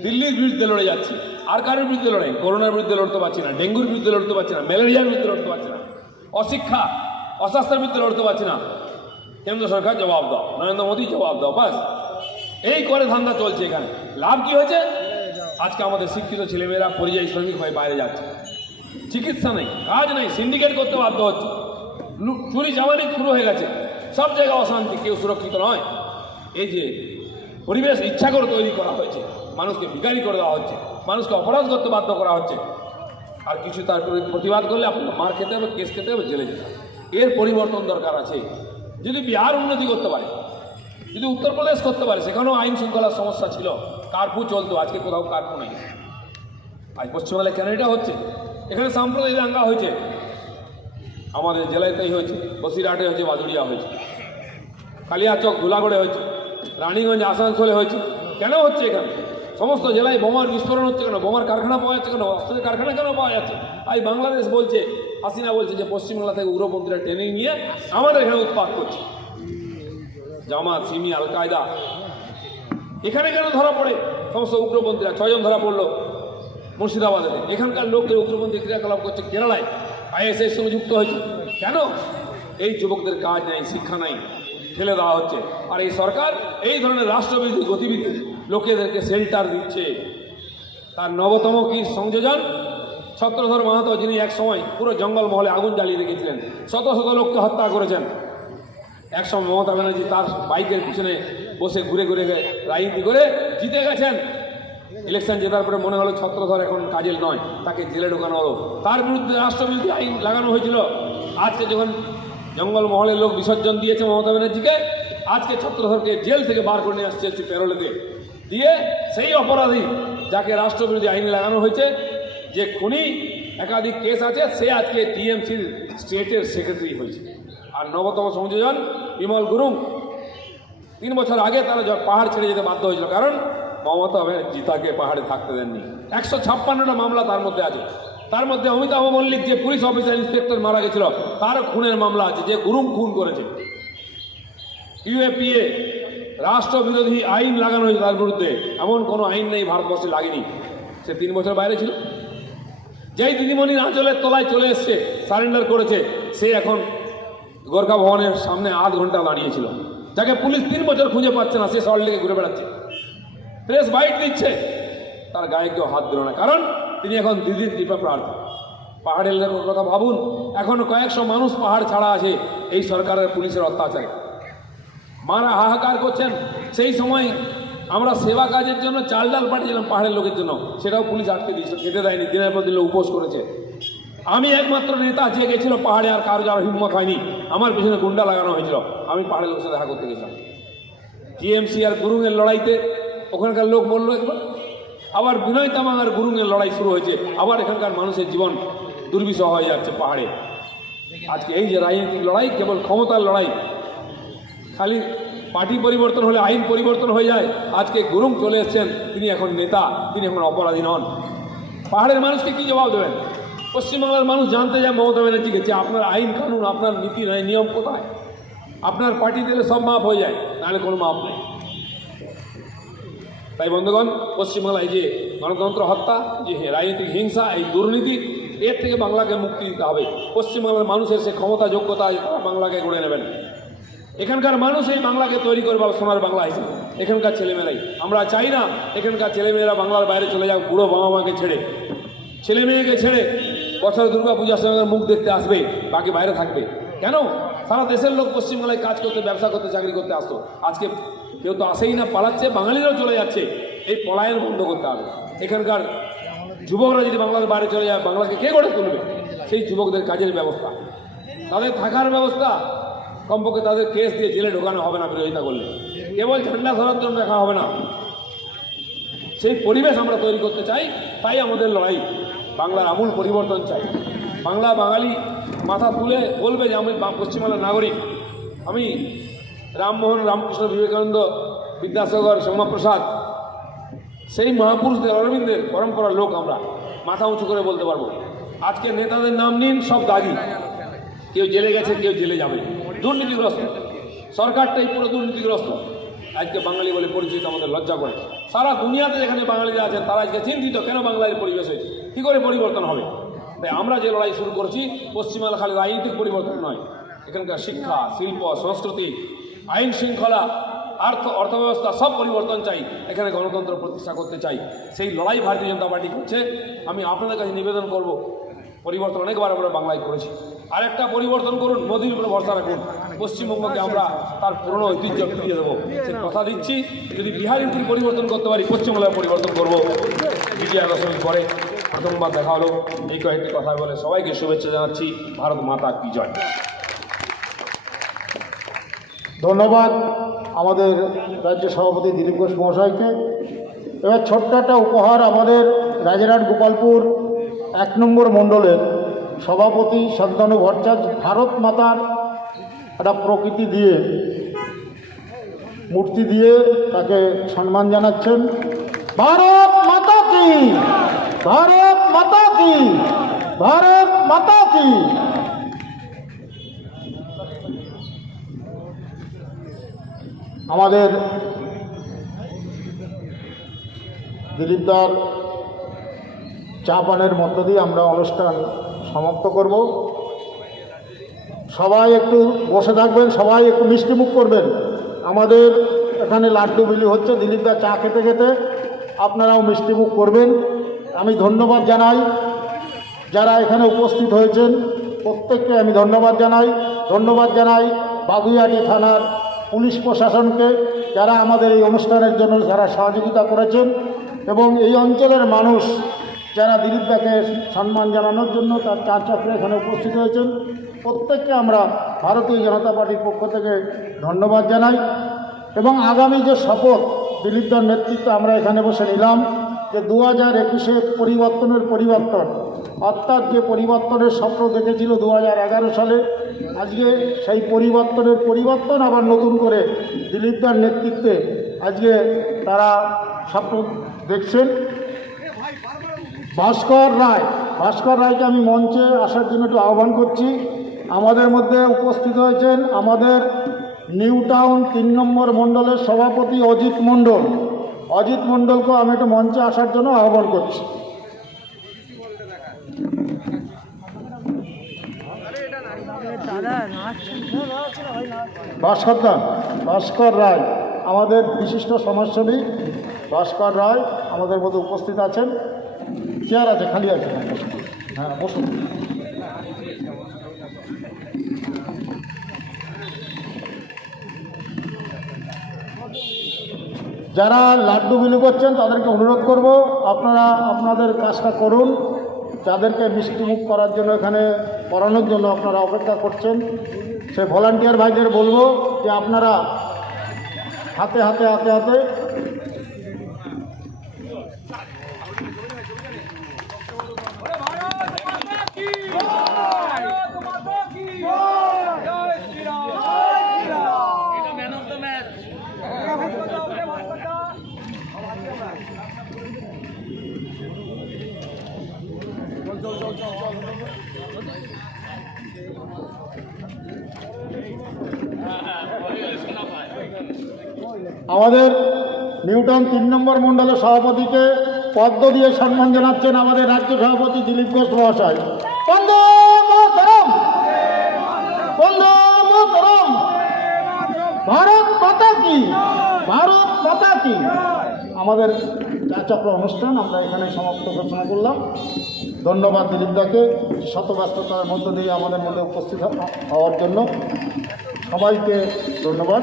দিল্লির বিরুদ্ধে লড়ে যাচ্ছি, আর কারোর বিরুদ্ধে লড়াই, করোনার বিরুদ্ধে লড়তে পারছি না, ডেঙ্গুর বিরুদ্ধে লড়তে পারছি না, ম্যালেরিয়ার বিরুদ্ধে লড়তে পারছি না, অশিক্ষা অস্বাস্থ্যের বিরুদ্ধে লড়তে পারছি না। কেন্দ্র সরকার জবাব দাও, নরেন্দ্র মোদী জবাব দাও, বাস এই করে ধান্দা চলছে। এখানে লাভ কি হয়েছে? আজকে আমাদের শিক্ষিত ছেলেমেয়েরা পরিযায়ী শ্রমিক হয়ে বাইরে যাচ্ছে, চিকিৎসা নেই, কাজ নেই, সিন্ডিকেট করতে বাধ্য হচ্ছে, চুরি চামারি শুরু হয়ে গেছে, সব জায়গায় অশান্তি, কেউ সুরক্ষিত নয়। এই যে পরিবেশ ইচ্ছা করে তৈরি করা হয়েছে, মানুষকে ভিখারি করে দেওয়া হচ্ছে, মানুষকে অপরাধ করতে বাধ্য করা হচ্ছে। আর কিছু তার প্রতিবাদ করলে আপনাকে মার খেতে হবে, কেস খেতে হবে, জেলে যেতে হবে। এর পরিবর্তন দরকার আছে। যদি বিহার উন্নতি করতে পারে, যদি উত্তরপ্রদেশ করতে পারে, সেখানেও আইন শৃঙ্খলার সমস্যা ছিল, কারফিউ চলতো, আজকে কোথাও কারফিউ নেই। আজ পশ্চিমবাংলায় কেন এটা হচ্ছে? এখানে সাম্প্রদায়িক দাঙ্গা হয়েছে, আমাদের জেলায় তাই হয়েছে, বসিরহাটে হয়েছে, বাদুড়িয়া হয়েছে, কালিয়াচক ধুলাগড়ে হয়েছে, রানীগঞ্জ আসানসোলে হয়েছে। কেন হচ্ছে? এখানে সমস্ত জেলায় বোমার বিস্ফোরণ হচ্ছে কেন? বোমার কারখানা পাওয়া যাচ্ছে কেন? অস্ত্রের কারখানা কেন পাওয়া যাচ্ছে? আজ বাংলাদেশ বলছে, হাসিনা বলছে যে পশ্চিমবাংলা থেকে উগ্রপন্থীরা টেনে নিয়ে আমাদের এখানে উৎপাত করছে। জামাত, সিমি, আল কায়দা এখানে কেন ধরা পড়ে? সমস্ত উগ্রপন্থীরা 6 জন ধরা পড়লো মুর্শিদাবাদে। এখানকার লোকদের উগ্রপন্থী ক্রিয়াকলাপ করছে কেরালায়, আইএসআইয়ের সঙ্গে যুক্ত হয়েছে। কেন? এই যুবকদের কাজ নাই, শিক্ষা নাই, ফেলে দেওয়া হচ্ছে। আর এই সরকার এই ধরনের রাষ্ট্রবিরোধী গতিবিধি লোকেদেরকে শেল্টার দিচ্ছে। তার নবতম কি সংযোজন? ছত্রধর মাহাতো, যিনি এক সময় পুরো জঙ্গলমহলে আগুন জ্বালিয়ে রেখেছিলেন, শত শত লোককে হত্যা করেছেন। একসময় মমতা ব্যানার্জি তার বাইকের পিছনে বসে ঘুরে ঘুরে রাজনীতি করে জিতে গেছেন। ইলেকশন জেতার পরে মনে হলো ছত্রধর এখন কাজের নয়, তাকে জেলে ঢোকানো হলো। তার বিরুদ্ধে রাষ্ট্রবিরোধী আইন লাগানো হয়েছিল। আজকে যখন জঙ্গলমহলের লোক বিসর্জন দিয়েছে মমতা ব্যানার্জিকে, আজকে ছত্রধরকে জেল থেকে বার করে নিয়ে আসছে প্যারোলেতে দিয়ে। সেই অপরাধী যাকে রাষ্ট্রবিরোধী আইন লাগানো হয়েছে, যে খুনি একাধিক কেস আছে, সে আজকে টিএমসির স্টেটের সেক্রেটারি হয়েছে। আর নবতম সংযোজন বিমল গুরুং, 3 বছর আগে তারা পাহাড় ছেড়ে যেতে বাধ্য হয়েছিল, কারণ মমতা ব্যানার্জি তাকে পাহাড়ে থাকতে দেননি। 156টা মামলা তার মধ্যে আছে। তার মধ্যে অমিতাভ মল্লিক, যে পুলিশ অফিসার ইন্সপেক্টর মারা গেছিল, তার খুনের মামলা আছে, যে গুরুং খুন করেছে। ইউএপিএ রাষ্ট্রবিরোধী আইন লাগানো হয়েছে তার বিরুদ্ধে। এমন কোনো আইন নেই ভারতবর্ষে লাগেনি। সে 3 বছর বাইরে ছিল। যেই দিদিমণি আঁচলের তলায় চলে এসছে, সারেন্ডার করেছে, সে এখন গোর্খা ভবনের সামনে 8 ঘন্টা দাঁড়িয়েছিল। যাকে পুলিশ 3 বছর খুঁজে পাচ্ছে না, সে সল্ট লেকে ঘুরে বেড়াচ্ছে, প্রেস বাইট দিচ্ছে, তার গায়ে কেউ হাত দিল না, কারণ তিনি এখন দিদির কৃপা প্রার্থী। পাহাড়ের লোকের কথা ভাবুন, এখন কয়েকশো মানুষ পাহাড় ছাড়া আছে এই সরকারের পুলিশের অত্যাচারে। মারা হাহাকার করছেন। সেই সময় আমরা সেবা কাজের জন্য চাল ডাল পাঠিয়েছিলাম পাহাড়ের লোকের জন্য, সেটাও পুলিশ আটকে দিয়েছিল, খেতে দেয়নি, দিনের পর দিন উপোস করেছে। আমি একমাত্র নেতা যে গেছিল পাহাড়ে, আর কারো যাওয়ার হিম্মত হয়নি। আমার পিছনে গুন্ডা লাগানো হয়েছিল, আমি পাহাড়ের লোকের সাথে দেখা করতে গেছিলাম। টিএমসি আর গুরুংয়ের লড়াইতে ওখানকার লোক বললো একবার, আবার বিনয় তামাং আর গুরুংয়ের লড়াই শুরু হয়েছে, আবার এখানকার মানুষের জীবন দুর্বিষহ হয়ে যাচ্ছে পাহাড়ে। আজকে এই যে রাজনৈতিক লড়াই কেবল ক্ষমতার লড়াই, খালি পার্টি পরিবর্তন হলে আইন পরিবর্তন হয়ে যায়। আজকে গুরুং চলে এসছেন, তিনি এখন নেতা, তিনি এখন অপরাধী নন। পাহাড়ের মানুষকে কি জবাব দেবেন? পশ্চিমবাংলার মানুষ জানতে যায় মমতা ব্যানার্জিকে যে আপনার আইন কানুন, আপনার নীতি নিয়ম কোথায়? আপনার পার্টি দিলে সব মাপ হয়ে যায়, নাহলে কোনো মাপ নেই। তাই বন্ধুগণ, পশ্চিমবাংলায় যে গণতন্ত্র হত্যা, যে রাজনৈতিক হিংসা, এই দুর্নীতি, এর থেকে বাংলাকে মুক্তি দিতে হবে। পশ্চিমবাংলার মানুষের সে ক্ষমতা যোগ্যতা আছে, তারা বাংলাকে গড়ে নেবেন। এখানকার মানুষ এই বাংলাকে তৈরি করবে সোনার বাংলা হিসেবে। এখানকার ছেলেমেয়েরাই, আমরা চাই না এখানকার ছেলেমেয়েরা বাংলার বাইরে চলে যাক বুড়ো বাবা মাকে ছেড়ে, ছেলে মেয়েকে ছেড়ে বছর দুর্গা পূজার সময় মুখ দেখতে আসবে, বাকি বাইরে থাকবে। কেন? সারা দেশের লোক পশ্চিমবাংলায় কাজ করতে, ব্যবসা করতে, চাকরি করতে আসতো। আজকে কেউ তো আসেই না, পালাচ্ছে, বাঙালিরাও চলে যাচ্ছে। এই পলায়ন বন্ধ করতে হবে। এখানকার যুবকরা যদি বাংলার বাইরে চলে যায়, বাংলাকে কে গড়ে তুলবে? সেই যুবকদের কাজের ব্যবস্থা, তাদের থাকার ব্যবস্থা, কমপক্ষে তাদের কেস দিয়ে জেলে ঢোকানো হবে না বিরোধিতা করলে, কেবল ঝান্ডা ধরার জন্য দেখা হবে না। সেই পরিবেশ আমরা তৈরি করতে চাই, তাই আমাদের লড়াই। বাংলার আমূল পরিবর্তন চাই। বাংলা বাঙালি মাথা তুলে বলবে যে আমি পশ্চিমবাংলার নাগরিক। আমি রামমোহন, রামকৃষ্ণ, বিবেকানন্দ, বিদ্যাসাগর, শ্যামাপ্রসাদ, সেই মহাপুরুষদের, অরবিন্দের পরম্পরার লোক আমরা মাথা উঁচু করে বলতে পারবো। আজকে নেতাদের নাম নিন, সব দাগি, কেউ জেলে গেছে, কেউ জেলে যাবে, দুর্নীতিগ্রস্ত। সরকারটাই পুরো দুর্নীতিগ্রস্ত। আজকে বাঙালি বলে পরিচিত আমাদের লজ্জা করে। সারা দুনিয়াতে যেখানে বাঙালিরা আছেন তারা আজকে চিন্তিত, কেন বাংলার পরিবেশ হয়েছে, কী করে পরিবর্তন হবে। তাই আমরা যে লড়াই শুরু করেছি, পশ্চিমবাংলা খালি রাজনীতির পরিবর্তন নয়, এখানকার শিক্ষা, শিল্প, সংস্কৃতি, আইন শৃঙ্খলা, অর্থব্যবস্থা সব পরিবর্তন চাই। এখানে গণতন্ত্র প্রতিষ্ঠা করতে চাই। সেই লড়াই ভারতীয় জনতা পার্টি করছে। আমি আপনাদের কাছে নিবেদন করব, পরিবর্তন অনেকবার আমরা বাংলায় করেছি, আরেকটা পরিবর্তন করুন, মোদির উপরে ভরসা রাখুন। পশ্চিমবঙ্গকে আমরা তার পুরনো ঐতিহ্য ফিরিয়ে দেবো, সে কথা দিচ্ছি। যদি বিহার ইউপির পরিবর্তন করতে পারি, পশ্চিমবাংলার পরিবর্তন করবো। বিজয় দশমী পরে প্রথমবার দেখা হলো, এই কয়েকটি কথা বলে সবাইকে শুভেচ্ছা জানাচ্ছি। ভারত মাতা কি জয়। ধন্যবাদ আমাদের রাজ্য সভাপতি দিলীপ ঘোষ মহাশয়কে। এবার ছোট্ট একটা উপহার আমাদের রাজারহাট গোপালপুর 1 নম্বর মণ্ডলের সভাপতি শান্তনু ভট্টাচার্য ভারত মাতার একটা প্রকৃতি দিয়ে, মূর্তি দিয়ে তাকে সম্মান জানাচ্ছেন। ভারত মাতা কি, ভারত মাতা কি, ভারত মাতা কি। আমাদের দিলীপদার চা পানের মধ্য দিয়ে আমরা অনুষ্ঠান সমাপ্ত করব। সবাই একটু বসে থাকবেন, সবাই একটু মিষ্টিমুখ করবেন। আমাদের এখানে লাড্ডু বিলি হচ্ছে, দিলীপদার চা খেতে খেতে আপনারাও মিষ্টিমুখ করবেন। আমি ধন্যবাদ জানাই যারা এখানে উপস্থিত হয়েছেন, প্রত্যেককে আমি ধন্যবাদ জানাই। ধন্যবাদ জানাই বাগুইআটি থানার পুলিশ প্রশাসনকে, যারা আমাদের এই অনুষ্ঠানের জন্য যারা সহযোগিতা করেছেন, এবং এই অঞ্চলের মানুষ যারা দিলীপদাকে সম্মান জানানোর জন্য তার চার চাকরি এখানে উপস্থিত হয়েছেন, প্রত্যেককে আমরা ভারতীয় জনতা পার্টির পক্ষ থেকে ধন্যবাদ জানাই। এবং আগামী যে শপথ দিলীপদার নেতৃত্বে আমরা এখানে বসে নিলাম, যে 2021-এ পরিবর্তন, অর্থাৎ যে পরিবর্তনের স্বপ্ন দেখেছিল 2011 সালে, আজকে সেই পরিবর্তন আবার নতুন করে দিলীপদার নেতৃত্বে আজকে তারা স্বপ্ন দেখছেন। ভাস্কর রায়কে আমি মঞ্চে আসার জন্য একটু আহ্বান করছি। আমাদের মধ্যে উপস্থিত হয়েছেন আমাদের নিউ টাউন 3 নম্বর মণ্ডলের সভাপতি অজিত মণ্ডলকে আমি একটু মঞ্চে আসার জন্য আহ্বান করছি। ভাস্কর রায়, আমাদের বিশিষ্ট সমাজসেবী ভাস্কর রায় আমাদের মধ্যে উপস্থিত আছেন। চেয়ার আছে, খালি আছে, হ্যাঁ বসুন। যারা লাড্ডু বিলি করছেন তাদেরকে অনুরোধ করব, আপনারা আপনাদের কাজটা করুন। যাদেরকে মিষ্টিমুখ করার জন্য এখানে করানোর জন্য আপনারা অপেক্ষা করছেন, সে ভলান্টিয়ার ভাইদের বলবো যে আপনারা হাতে আমাদের নিউ টাউন 3 নম্বর মণ্ডলের সভাপতিকে পদ্ম দিয়ে সম্মান জানাচ্ছেন আমাদের রাজ্য সভাপতি দিলীপ ঘোষ মহাশয়। বন্দে মাতরম, বন্দে মাতরম, ভারত মাতা কি, ভারত মাতা কি। আমাদের চাচক্র অনুষ্ঠান আমরা এখানে সমাপ্ত ঘোষণা করলাম। ধন্যবাদ দিলীপদাকে শত ব্যস্ততার মধ্য দিয়ে আমাদের মধ্যে উপস্থিত হওয়ার জন্য। সবাইকে ধন্যবাদ।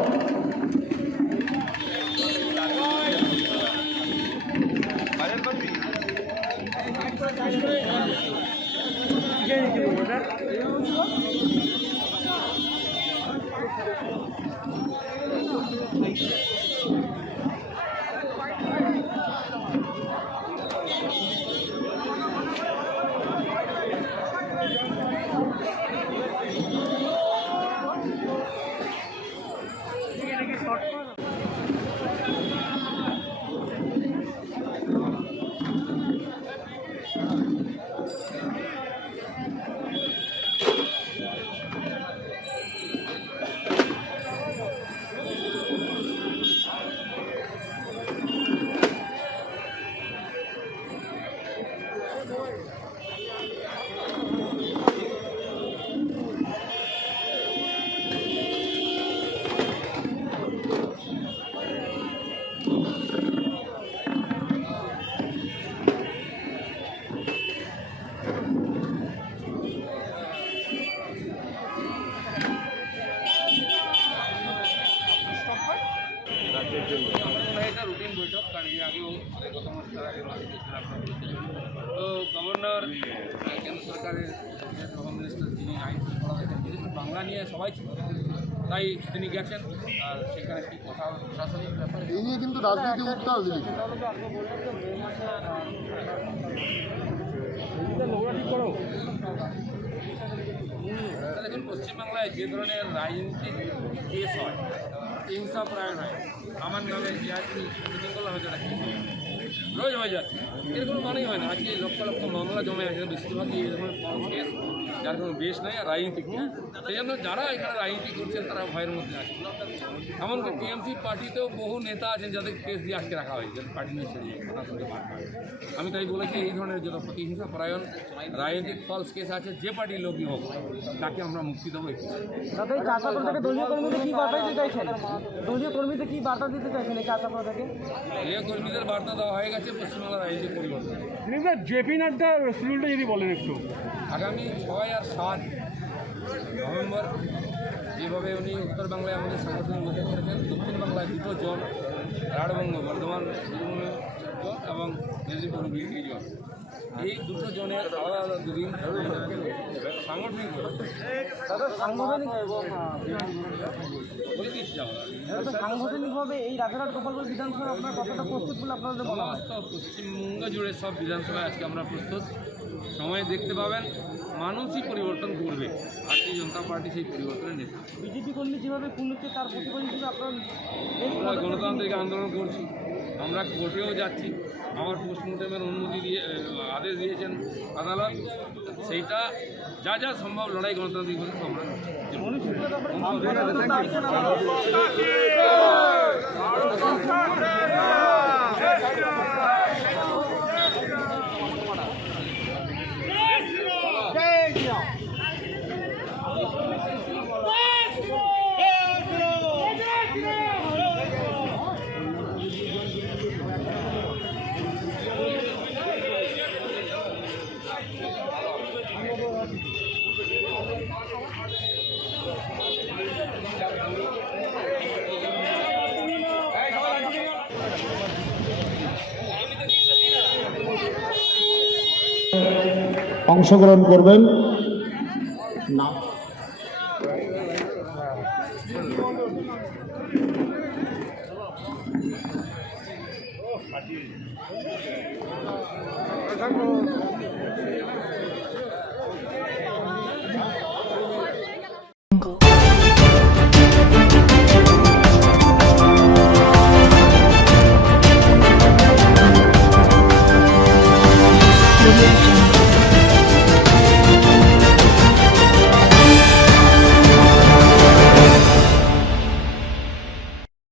এটা রুটিন বৈঠক, কারণ এর আগেও গত মাস তার আগের মাসে গেছিলাম আপনারা বলেছিলেন। তো গভর্নর, কেন্দ্র সরকারের হোম মিনিস্টার যিনি আইন শৃঙ্খলা দেখেন, যেহেতু বাংলা নিয়ে সবাই ছিল, তাই তিনি গেছেন। আর সেখানে কি কথা প্রশাসনিক ব্যাপারে এই নিয়ে কিন্তু রাজনীতি উত্তাল দিলি দেখুন, পশ্চিমবাংলায় যে ধরনের রাজনীতিক কেস হয়, হিংসা প্রায়ণ হয়, আমার নামে যে আজকে মিটিং করলে হয়তো একটা কেস রোজ হয়ে যাচ্ছে, এর কোনো মানেই হয় না। আজকে লক্ষ লক্ষ মামলা জমে আছে, বেশিরভাগই এই ধরনের কম কেস, যার কোনো বেশ নেই আর রাজনীতিক নেই। সেই জন্য যারা এখানে রাজনীতি করছেন তারা ভয়ের মধ্যে আছে। এমনকি টিএমসি পার্টিতেও বহু নেতা আছেন যাদের কেস দিয়ে আজকে রাখা হয়, যাদের পার্টি নিয়ে সেরিয়ে কথা শুনতে পারবে। আমি তাই বলেছি, এই ধরনের যত প্রতিহিংসা পরায়ণ রাজনৈতিক ফলস কেস আছে, যে পার্টির লোকই হোক, তাকে আমরা মুক্তি দেবো। দাদা, এই চাচাপুর থেকে দলীয় কর্মীদের কি বার্তা দিতে চাইছেন? দলীয় কর্মীদের কি বার্তা দিতে চাইছেন এই চাচাপুর থেকে? দলীয় কর্মীদের বার্তা দেওয়া হয়ে গেছে পশ্চিমবাংলার রাজনীতির পরিবর্তন। জেপি নাড্ডা শিডিউলটা যদি বলেন একটু। আগামী 6 আর 7 নভেম্বর যেভাবে উনি উত্তর বাংলায় আমাদের সংগঠন গঠন করেছেন, দক্ষিণ বাংলায় 2টো জোন, রাঢ়বঙ্গ, বর্ধমান বীরভূম জোন এবং মেদিনীপুর হুগলি জোন, এই 2টো জোনের আলাদা আলাদা দুদিন সাংগঠনিক বলে দিচ্ছি আমরা। সাংগঠনিকভাবে এই রাজারহাট গোপালপুর বিধানসভা আপনার কতটা প্রস্তুত বলে আপনাদের বলা হয়? সমস্ত পশ্চিমবঙ্গ জুড়ে সব বিধানসভায় আজকে আমরা প্রস্তুত। সময় দেখতে পাবেন, মানুষই পরিবর্তন করবে। ভারতীয় জনতা পার্টি সেই পরিবর্তনের নেতা। বিজেপি কর্মী যেভাবে খুলছে তার প্রতিবাদ হিসেবে আপনার আমরা গণতান্ত্রিক আন্দোলন করছি, আমরা কোর্টেও যাচ্ছি। আমার পোস্টমর্টমের অনুমতি দিয়ে আদেশ দিয়েছেন আদালত, সেইটা যা যা সম্ভব লড়াই গণতান্ত্রিকভাবে আমরা অংশগ্রহণ করবেন না। Audio